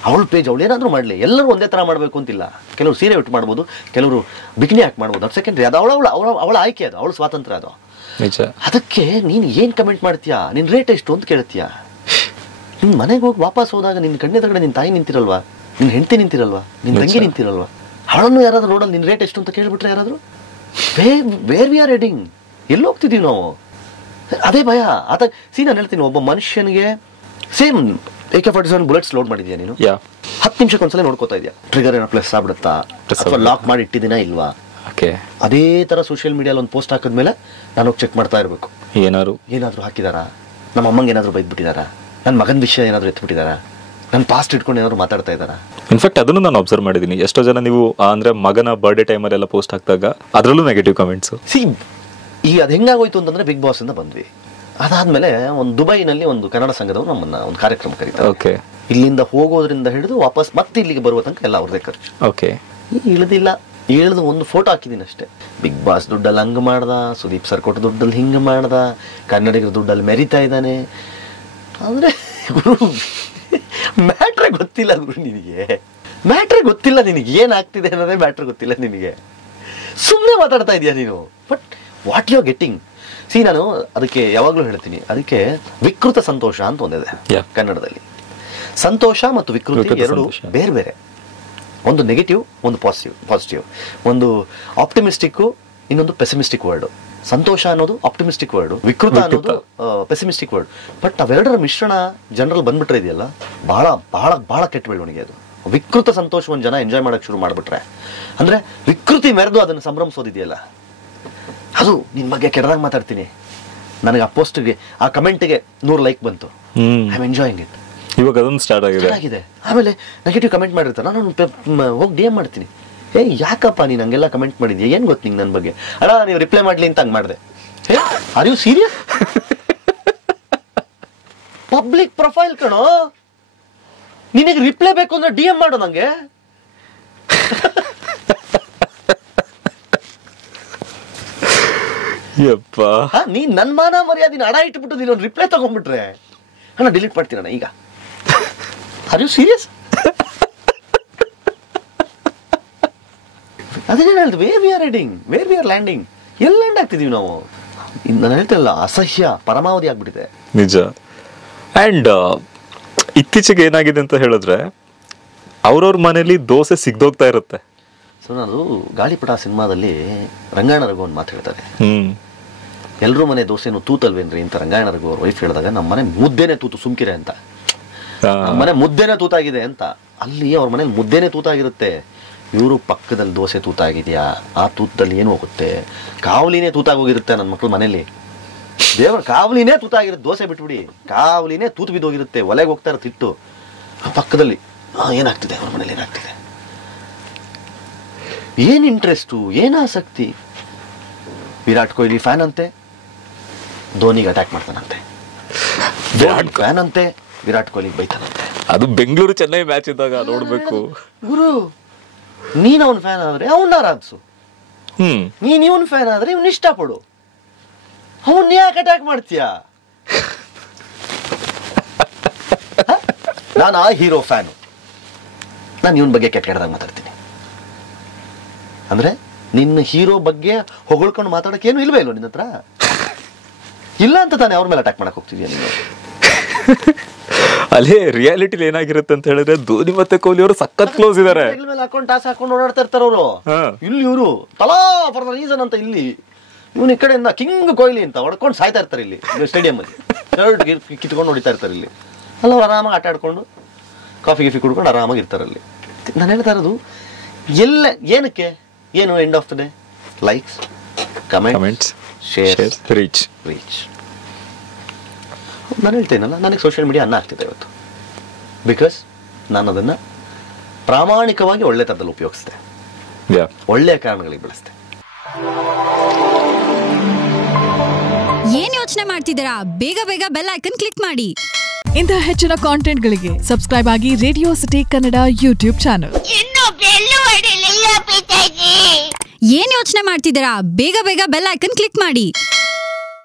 ಅವಳ ಪೇಜ್, ಅವಳು ಏನಾದರೂ ಮಾಡಲಿ. ಎಲ್ಲರೂ ಒಂದೇ ಥರ ಮಾಡಬೇಕು ಅಂತಿಲ್ಲ. ಕೆಲವರು ಸೀರೆ ಉಟ್ಟು ಮಾಡ್ಬೋದು, ಕೆಲವರು ಬಿಕಿನಿ ಹಾಕಿ ಮಾಡ್ಬೋದು, ಅದು ಸೆಕೆಂಡ್ರಿ. ಅದು ಅವಳ ಆಯ್ಕೆ, ಅದು ಅವಳ ಸ್ವಾತಂತ್ರ್ಯ. ಅದು ಅದಕ್ಕೆ ನೀನು ಏನು ಕಮೆಂಟ್ ಮಾಡ್ತೀಯಾ, ನಿನ್ನ ರೇಟ್ ಎಷ್ಟು ಅಂತ ಕೇಳ್ತೀಯಾ? ನಿನ್ನ ಮನೆಗೆ ಹೋಗಿ ವಾಪಸ್ ಹೋದಾಗ ನಿನ್ನ ಕಣ್ಣೆದುರುಗಡೆ ನಿನ್ನ ತಾಯಿ ನಿಂತಿರಲ್ವಾ, ನಿನ್ನ ಹೆಂಡತಿ ನಿಂತಿರಲ್ವಾ, ನಿನ್ನ ತಂಗಿ ನಿಂತಿರಲ್ವಾ? ಅವಳನ್ನು ಯಾರಾದ್ರೂ ರೋಡಲ್ಲಿ ನಿನ್ನ ರೇಟ್ ಎಷ್ಟು ಅಂತ ಕೇಳ್ಬಿಟ್ರೆ ಯಾರಾದರೂ ವೇರ್ ವಿ ಆರ್ ಹೆಡಿಂಗ್, ಎಲ್ಲಿ ಹೋಗ್ತಿದ್ದೀವಿ ನಾವು? ಅದೇ ಭಯ. ನಾನು ಹೇಳ್ತೀನಿ, ಒಬ್ಬ ಮನುಷ್ಯನಿಗೆ ಸೇಮ್ AK-47 ಬುಲೆಟ್ಸ್ ಲೋಡ್ ಮಾಡಿದ್ಯಾ ನೀನು, 10 ನಿಮಿಷಕ್ಕೆ ಒಂದ್ಸಲ ನೋಡ್ಕೋತಾ ಇದೆಯಾ ಟ್ರಿಗರ್ ಏನೋ ಪ್ಲಸ್ ಆಗ್ಬಿಡುತ್ತಾ ಅಥವಾ ಲಾಕ್ ಮಾಡಿ ಇಟ್ಟಿದ್ದೀನಾ ಇಲ್ವಾ? ಅದೇ ತರ ಸೋಷಿಯಲ್ ಮೀಡಿಯಾಲ್ ಒಂದು ಪೋಸ್ಟ್ ಹಾಕಿದ್ಮೇಲೆ ನಾನು ಹೋಗಿ ಚೆಕ್ ಮಾಡ್ತಾ ಇರಬೇಕು, ಏನಾದ್ರು ಹಾಕಿದಾರಾ, ನಮ್ಮ ಅಮ್ಮಂಗೆ ಏನಾದ್ರು ಬೈದ್ಬಿಟ್ಟಿದಾರಾ, ನನ್ನ ಮಗನ ವಿಷಯ ಏನಾದ್ರು ಎತ್ಬಿಟ್ಟಿದಾರಾ, ನನ್ನ ಪಾಸ್ಟ್ ಇಟ್ಕೊಂಡು ಏನಾದ್ರು ಮಾತಾಡ್ತಾ ಇದ್ದಾರಾ? ಇನ್ಫ್ಯಾಕ್ಟ್ ಅದನ್ನು ನಾನು ಅಬ್ಸರ್ವ್ ಮಾಡಿದ್ದೀನಿ. ಎಷ್ಟೋ ಜನ ನೀವು ಅಂದರೆ ಮಗನ ಬರ್ಡೇ ಟೈಮಲ್ಲೆಲ್ಲ ಪೋಸ್ಟ್ ಹಾಕಿದಾಗ ಅದರಲ್ಲೂ ನೆಗೆಟಿವ್ ಕಮೆಂಟ್ಸು. ಈಗ ಅದು ಹೆಂಗಾಗೋಯ್ತು ಅಂತಂದರೆ ಬಿಗ್ ಬಾಸಿಂದ ಬಂದ್ವಿ. ಅದಾದಮೇಲೆ ಒಂದು ದುಬೈನಲ್ಲಿ ಒಂದು ಕನ್ನಡ ಸಂಘದವರು ನಮ್ಮನ್ನು ಒಂದು ಕಾರ್ಯಕ್ರಮ ಕರೀತಾರೆ. ಓಕೆ. ಇಲ್ಲಿಂದ ಹೋಗೋದ್ರಿಂದ ಹಿಡಿದು ವಾಪಸ್ ಮತ್ತೆ ಇಲ್ಲಿಗೆ ಬರುವ ತನಕ ಎಲ್ಲ ಅವ್ರದೇ ಖರ್ಚು. ಓಕೆ. ಇಳಿದು ಒಂದು ಫೋಟೋ ಹಾಕಿದ್ದೀನಿ ಅಷ್ಟೇ. ಬಿಗ್ ಬಾಸ್ ದುಡ್ಡಲ್ಲಿ ಹಂಗೆ ಮಾಡ್ದ, ಸುದೀಪ್ ಸರ್ ಕೊಟ್ಟ ದುಡ್ಡಲ್ಲಿ ಹಿಂಗೆ ಮಾಡ್ದ, ಕನ್ನಡಿಗರ ದುಡ್ಡಲ್ಲಿ ಮೆರಿತಾ ಇದ್ದಾನೆ. ಅಂದರೆ ಗುರು ಮ್ಯಾಟ್ರೇ ಗೊತ್ತಿಲ್ಲ ಗುರು ನಿನಗೆ. ಮ್ಯಾಟ್ರೇ ಗೊತ್ತಿಲ್ಲ ನಿನಗೆ, ಏನಾಗ್ತಿದೆ ಅನ್ನೋದೇ ಮ್ಯಾಟ್ರ್ ಗೊತ್ತಿಲ್ಲ ನಿನಗೆ. ಸುಮ್ಮನೆ ಮಾತಾಡ್ತಾ ಇದೀಯ ನೀನು. But what you are getting, ನಾನು ಅದಕ್ಕೆ ಯಾವಾಗಲೂ ಹೇಳ್ತೀನಿ, ಅದಕ್ಕೆ ವಿಕೃತ ಸಂತೋಷ ಅಂತ ಒಂದಿದೆ ಕನ್ನಡದಲ್ಲಿ. ಸಂತೋಷ ಮತ್ತು ವಿಕೃತಿ ಎರಡು ಬೇರೆ ಬೇರೆ. ಒಂದು ನೆಗೆಟಿವ್, ಒಂದು ಪಾಸಿಟಿವ್. ಒಂದು ಆಪ್ಟಿಮಿಸ್ಟಿಕ್ಕು, ಇನ್ನೊಂದು ಪೆಸಿಮಿಸ್ಟಿಕ್ ವರ್ಡು. ಸಂತೋಷ ಅನ್ನೋದು ಆಪ್ಟಿಮಿಸ್ಟಿಕ್ ವರ್ಡು, ವಿಕೃತ ಅನ್ನೋದು ಪೆಸಿಮಿಸ್ಟಿಕ್ ವರ್ಡ್. ಬಟ್ ಅವೆರಡರ ಮಿಶ್ರಣ ಜನರಲ್ಲಿ ಬಂದ್ಬಿಟ್ರೆ ಇದೆಯಲ್ಲ, ಬಹಳ ಬಹಳ ಬಹಳ ಕೆಟ್ಟ ಬೆಳವಣಿಗೆ ಅದು. ವಿಕೃತ ಸಂತೋಷವನ್ನು ಜನ ಎಂಜಾಯ್ ಮಾಡೋಕ್ಕೆ ಶುರು ಮಾಡಿಬಿಟ್ರೆ, ಅಂದರೆ ವಿಕೃತಿ ಮೆರೆದು ಅದನ್ನು ಸಂಭ್ರಮಿಸೋದಿದೆಯಲ್ಲ, ಅದು ನಿನ್ನ ಬಗ್ಗೆ ಕೆಟ್ಟದಾಗ ಮಾತಾಡ್ತೀನಿ, ನನಗೆ ಆ ಪೋಸ್ಟ್ಗೆ ಆ ಕಮೆಂಟ್ಗೆ 100 ಲೈಕ್ ಬಂತು, ಐ ಆಮ್ ಎಂಜಾಯಿಂಗ್ ಇಟ್. ಇವಾಗ ಅದೊಂದು ಸ್ಟಾರ್ಟ್ ಆಗಿದೆ. ಆಮೇಲೆ ನೆಗೆಟಿವ್ ಕಮೆಂಟ್ ಮಾಡಿರ್ತಾರೆ, ನಾನು ಹೋಗಿ DM ಮಾಡ್ತೀನಿ, ಯಾಕಪ್ಪ ನೀನು ಹಂಗೆಲ್ಲ ಕಮೆಂಟ್ ಮಾಡಿದ್ಯಾ, ಏನು ಗೊತ್ತು ನಿಂಗೆ ನನ್ನ ಬಗ್ಗೆ? ಅಣ್ಣ ನೀವು ರಿಪ್ಲೈ ಮಾಡಲಿ ಅಂತ ಹಂಗೆ ಮಾಡಿದೆ. Are you serious? Public profile ಕಣೋ, ನಿನಗೆ ರಿಪ್ಲೈ ಬೇಕು ಅಂದ್ರೆ DM ಮಾಡೋ ನಂಗೆ. ನೀನ್ ನನ್ನ ಮಾನ ಮರ್ಯಾದಿನ ಅಡ ಇಟ್ಬಿಟ್ಟು ನೀನೊಂದು ರಿಪ್ಲೈ ತಗೊಂಡ್ಬಿಟ್ರೆ ಅಣ್ಣ ಡಿಲೀಟ್ ಮಾಡ್ತೀನಣ್ಣ ಈಗ. Are you serious? ಅದೇನೇನು ಹೇಳ್ದು, where we are heading, where we are landing, ಎಲ್ಲಿ ಲ್ಯಾಂಡ್ ಆಗ್ತಿದೀವಿ ನಾವು? ನಾನು ಹೇಳ್ತಿಲ್ಲ, ಅಸಹ್ಯ ಪರಮಾವಧಿ ಆಗ್ಬಿಟ್ಟಿದೆ ನಿಜ. ಆ್ಯಂಡ್ ಇತ್ತೀಚೆಗೆ ಏನಾಗಿದೆ ಅಂತ ಹೇಳಿದ್ರೆ, ಅವ್ರವ್ರ ಮನೇಲಿ ದೋಸೆ ಸಿಗ್ದೋಗ್ತಾ ಇರುತ್ತೆ. ಸೊ ನಾನು ಗಾಳಿಪಟ ಸಿನಿಮಾದಲ್ಲಿ ರಂಗಾಯಣ ರಘು ಒಂದು ಮಾತು ಹೇಳ್ತಾರೆ, ಎಲ್ಲರೂ ಮನೆ ದೋಸೆನು ತೂತಲ್ವೇನ್ರಿ ಅಂತ ರಂಗಾಯಣ ರಘು ಅವ್ರ ವೈಫ್ ಹೇಳಿದಾಗ, ನಮ್ಮ ಮನೆ ಮುದ್ದೆನೆ ತೂತು ಸುಮ್ಕಿರೆ ಅಂತ. ನಮ್ಮ ಮನೆ ಮುದ್ದೆನೆ ತೂತಾಗಿದೆ ಅಂತ. ಅಲ್ಲಿ ಅವ್ರ ಮನೇಲಿ ಮುದ್ದೆನೆ ತೂತಾಗಿರುತ್ತೆ, ಇವರು ಪಕ್ಕದಲ್ಲಿ ದೋಸೆ ತೂತಾಗಿದೆಯಾ, ಆ ತೂತದಲ್ಲಿ ಏನು ಹೋಗುತ್ತೆ, ಕಾವಲಿನೇ ತೂತಾಗೋಗಿರುತ್ತೆ ನನ್ನ ಮಕ್ಳ ಮನೇಲಿ. ದೇವರ ಕಾವಲಿನೇ ತೂತಾಗಿರುತ್ತೆ, ದೋಸೆ ಬಿಟ್ಬಿಡಿ, ಕಾವಲಿನೇ ತೂತು ಬಿದ್ದೋಗಿರುತ್ತೆ, ಒಲೆಗೆ ಹೋಗ್ತಾ ಇರುತ್ತೆ ಹಿಟ್ಟು. ಆ ಪಕ್ಕದಲ್ಲಿ ಏನಾಗ್ತಿದೆ ಅವ್ರ ಮನೇಲಿ, ಏನಾಗ್ತಿದೆ, ಏನು ಇಂಟ್ರೆಸ್ಟು, ಏನು ಆಸಕ್ತಿ. ವಿರಾಟ್ ಕೊಹ್ಲಿ ಫ್ಯಾನ್ ಅಂತೆ, ಧೋನಿಗೆ ಅಟ್ಯಾಕ್ ಮಾಡ್ತಾನಂತೆ. ವಿರಾಟ್ ಫ್ಯಾನ್ ಅಂತೆ, ವಿರಾಟ್ ಕೊಹ್ಲಿಗೆ ಬೈತಾನಂತೆ. ಅದು ಬೆಂಗಳೂರು ಚೆನ್ನೈ ಮ್ಯಾಚ್ ಇದ್ದಾಗ ನೋಡ್ಬೇಕು. ಗುರು, ನೀನ್ ಅವನ್ ಫ್ಯಾನ್ ಆದ್ರೆ ಅವನ್ನ ಆರಾಧಿಸು, ನೀನ್ ಇವನ್ ಫ್ಯಾನ್ ಆದ್ರೆ ಇವ್ನ ಇಷ್ಟಪಡು, ಅವನ್ ಯಾಕೆ ಅಟ್ಯಾಕ್ ಮಾಡ್ತೀಯ? ನಾನು ಆ ಹೀರೋ ಫ್ಯಾನು, ನಾನು ಇವನ್ ಬಗ್ಗೆ ಕೆಟ್ಟದಾಗ ಮಾತಾಡ್ತೀನಿ ಅಂದ್ರೆ, ನಿನ್ನ ಹೀರೋ ಬಗ್ಗೆ ಹೊಗಳ್ಕೊಂಡು ಮಾತಾಡಕ್ಕೆ ಏನು ಇಲ್ವೇ ಇಲ್ವ ನಿನ್ನ ಹತ್ರ? ಇಲ್ಲ ಅಂತ ತಾನೇ ಅವ್ರ ಮೇಲೆ ಅಟ್ಯಾಕ್ ಮಾಡಕ್ ಹೋಗ್ತಿದ್ಯಾ ನೀನು? ಅಲ್ಲೇ ರಿಯಾಲಿಟಿಲಿ ಏನಾಗಿರುತ್ತೆ ಅಂತ ಹೇಳಿದ್ರೆ, ಧೋನಿ ಮತ್ತೆ ಕೊಹ್ಲಿ ಅವರು ಸಖತ್ ಕ್ಲೋಸ್ ಇದಾರೆ. ಹಾಕೊಂಡು ಟಾಸ್ ಹಾಕೊಂಡು ಓಡಾಡ್ತಾ ಇರ್ತಾರ ಅವರು. ಇಲ್ಲಿ ಇವರು ತಲಾ ಫಾರ್ ದ ರೀಸನ್ ಅಂತ, ಇಲ್ಲಿ ಇವನು ಈ ಕಡೆಯಿಂದ ಕಿಂಗ್ ಕೊಹ್ಲಿ ಅಂತ ಹೊಡ್ಕೊಂಡು ಸಾಯ್ತಾ ಇರ್ತಾರೆ ಇಲ್ಲಿ ಸ್ಟೇಡಿಯಂ ಅಲ್ಲಿ, ಶರ್ಟ್ ಕಿತ್ಕೊಂಡು ಹೊಡಿತಾ ಇರ್ತಾರೆ ಇಲ್ಲಿ. ಅಲ್ಲ ಅವ್ರು ಆರಾಮಾಗಿ ಆಟ ಆಡ್ಕೊಂಡು ಕಾಫಿ ಗಿಫಿ ಕುಡ್ಕೊಂಡು ಆರಾಮಾಗಿ ಇರ್ತಾರಲ್ಲಿ. ನಾನು ಹೇಳ್ತಾ ಇರೋದು ಎಲ್ಲ ಏನಕ್ಕೆ, ಏನು end of the day likes, comments, share, reach. ನಾನು ಹೇಳ್ತೇನಲ್ಲ, ನನಗೆ ಸೋಷಿಯಲ್ ಮೀಡಿಯಾ ಅನ್ನ ಆಗ್ತಿದೆ ಇವತ್ತು, ಬಿಕಾಸ್ ನಾನು ಅದನ್ನು ಪ್ರಾಮಾಣಿಕವಾಗಿ ಒಳ್ಳೆ ಥರದಲ್ಲಿ ಉಪಯೋಗಿಸ್ದೆ, ಒಳ್ಳೆಯ ಕಾರಣಗಳಿಗೆ ಬಳಸ್ದೆ. ಏನ್ ಯೋಚನೆ ಮಾಡ್ತಿದ್ದೀರಾ? ಬೇಗ ಬೇಗ ಬೆಲ್ ಐಕನ್ ಕ್ಲಿಕ್ ಮಾಡಿ. ಇಂತಹ ಹೆಚ್ಚಿನ ಕಾಂಟೆಂಟ್ಗಳಿಗೆ ಸಬ್ಸ್ಕ್ರೈಬ್ ಆಗಿ radio city Kannada YouTube channel. ಏನ್ ಯೋಚನೆ ಮಾಡ್ತಿದ್ದೀರಾ? ಬೇಗ ಬೇಗ ಬೆಲ್ ಐಕನ್ ಕ್ಲಿಕ್ ಮಾಡಿ.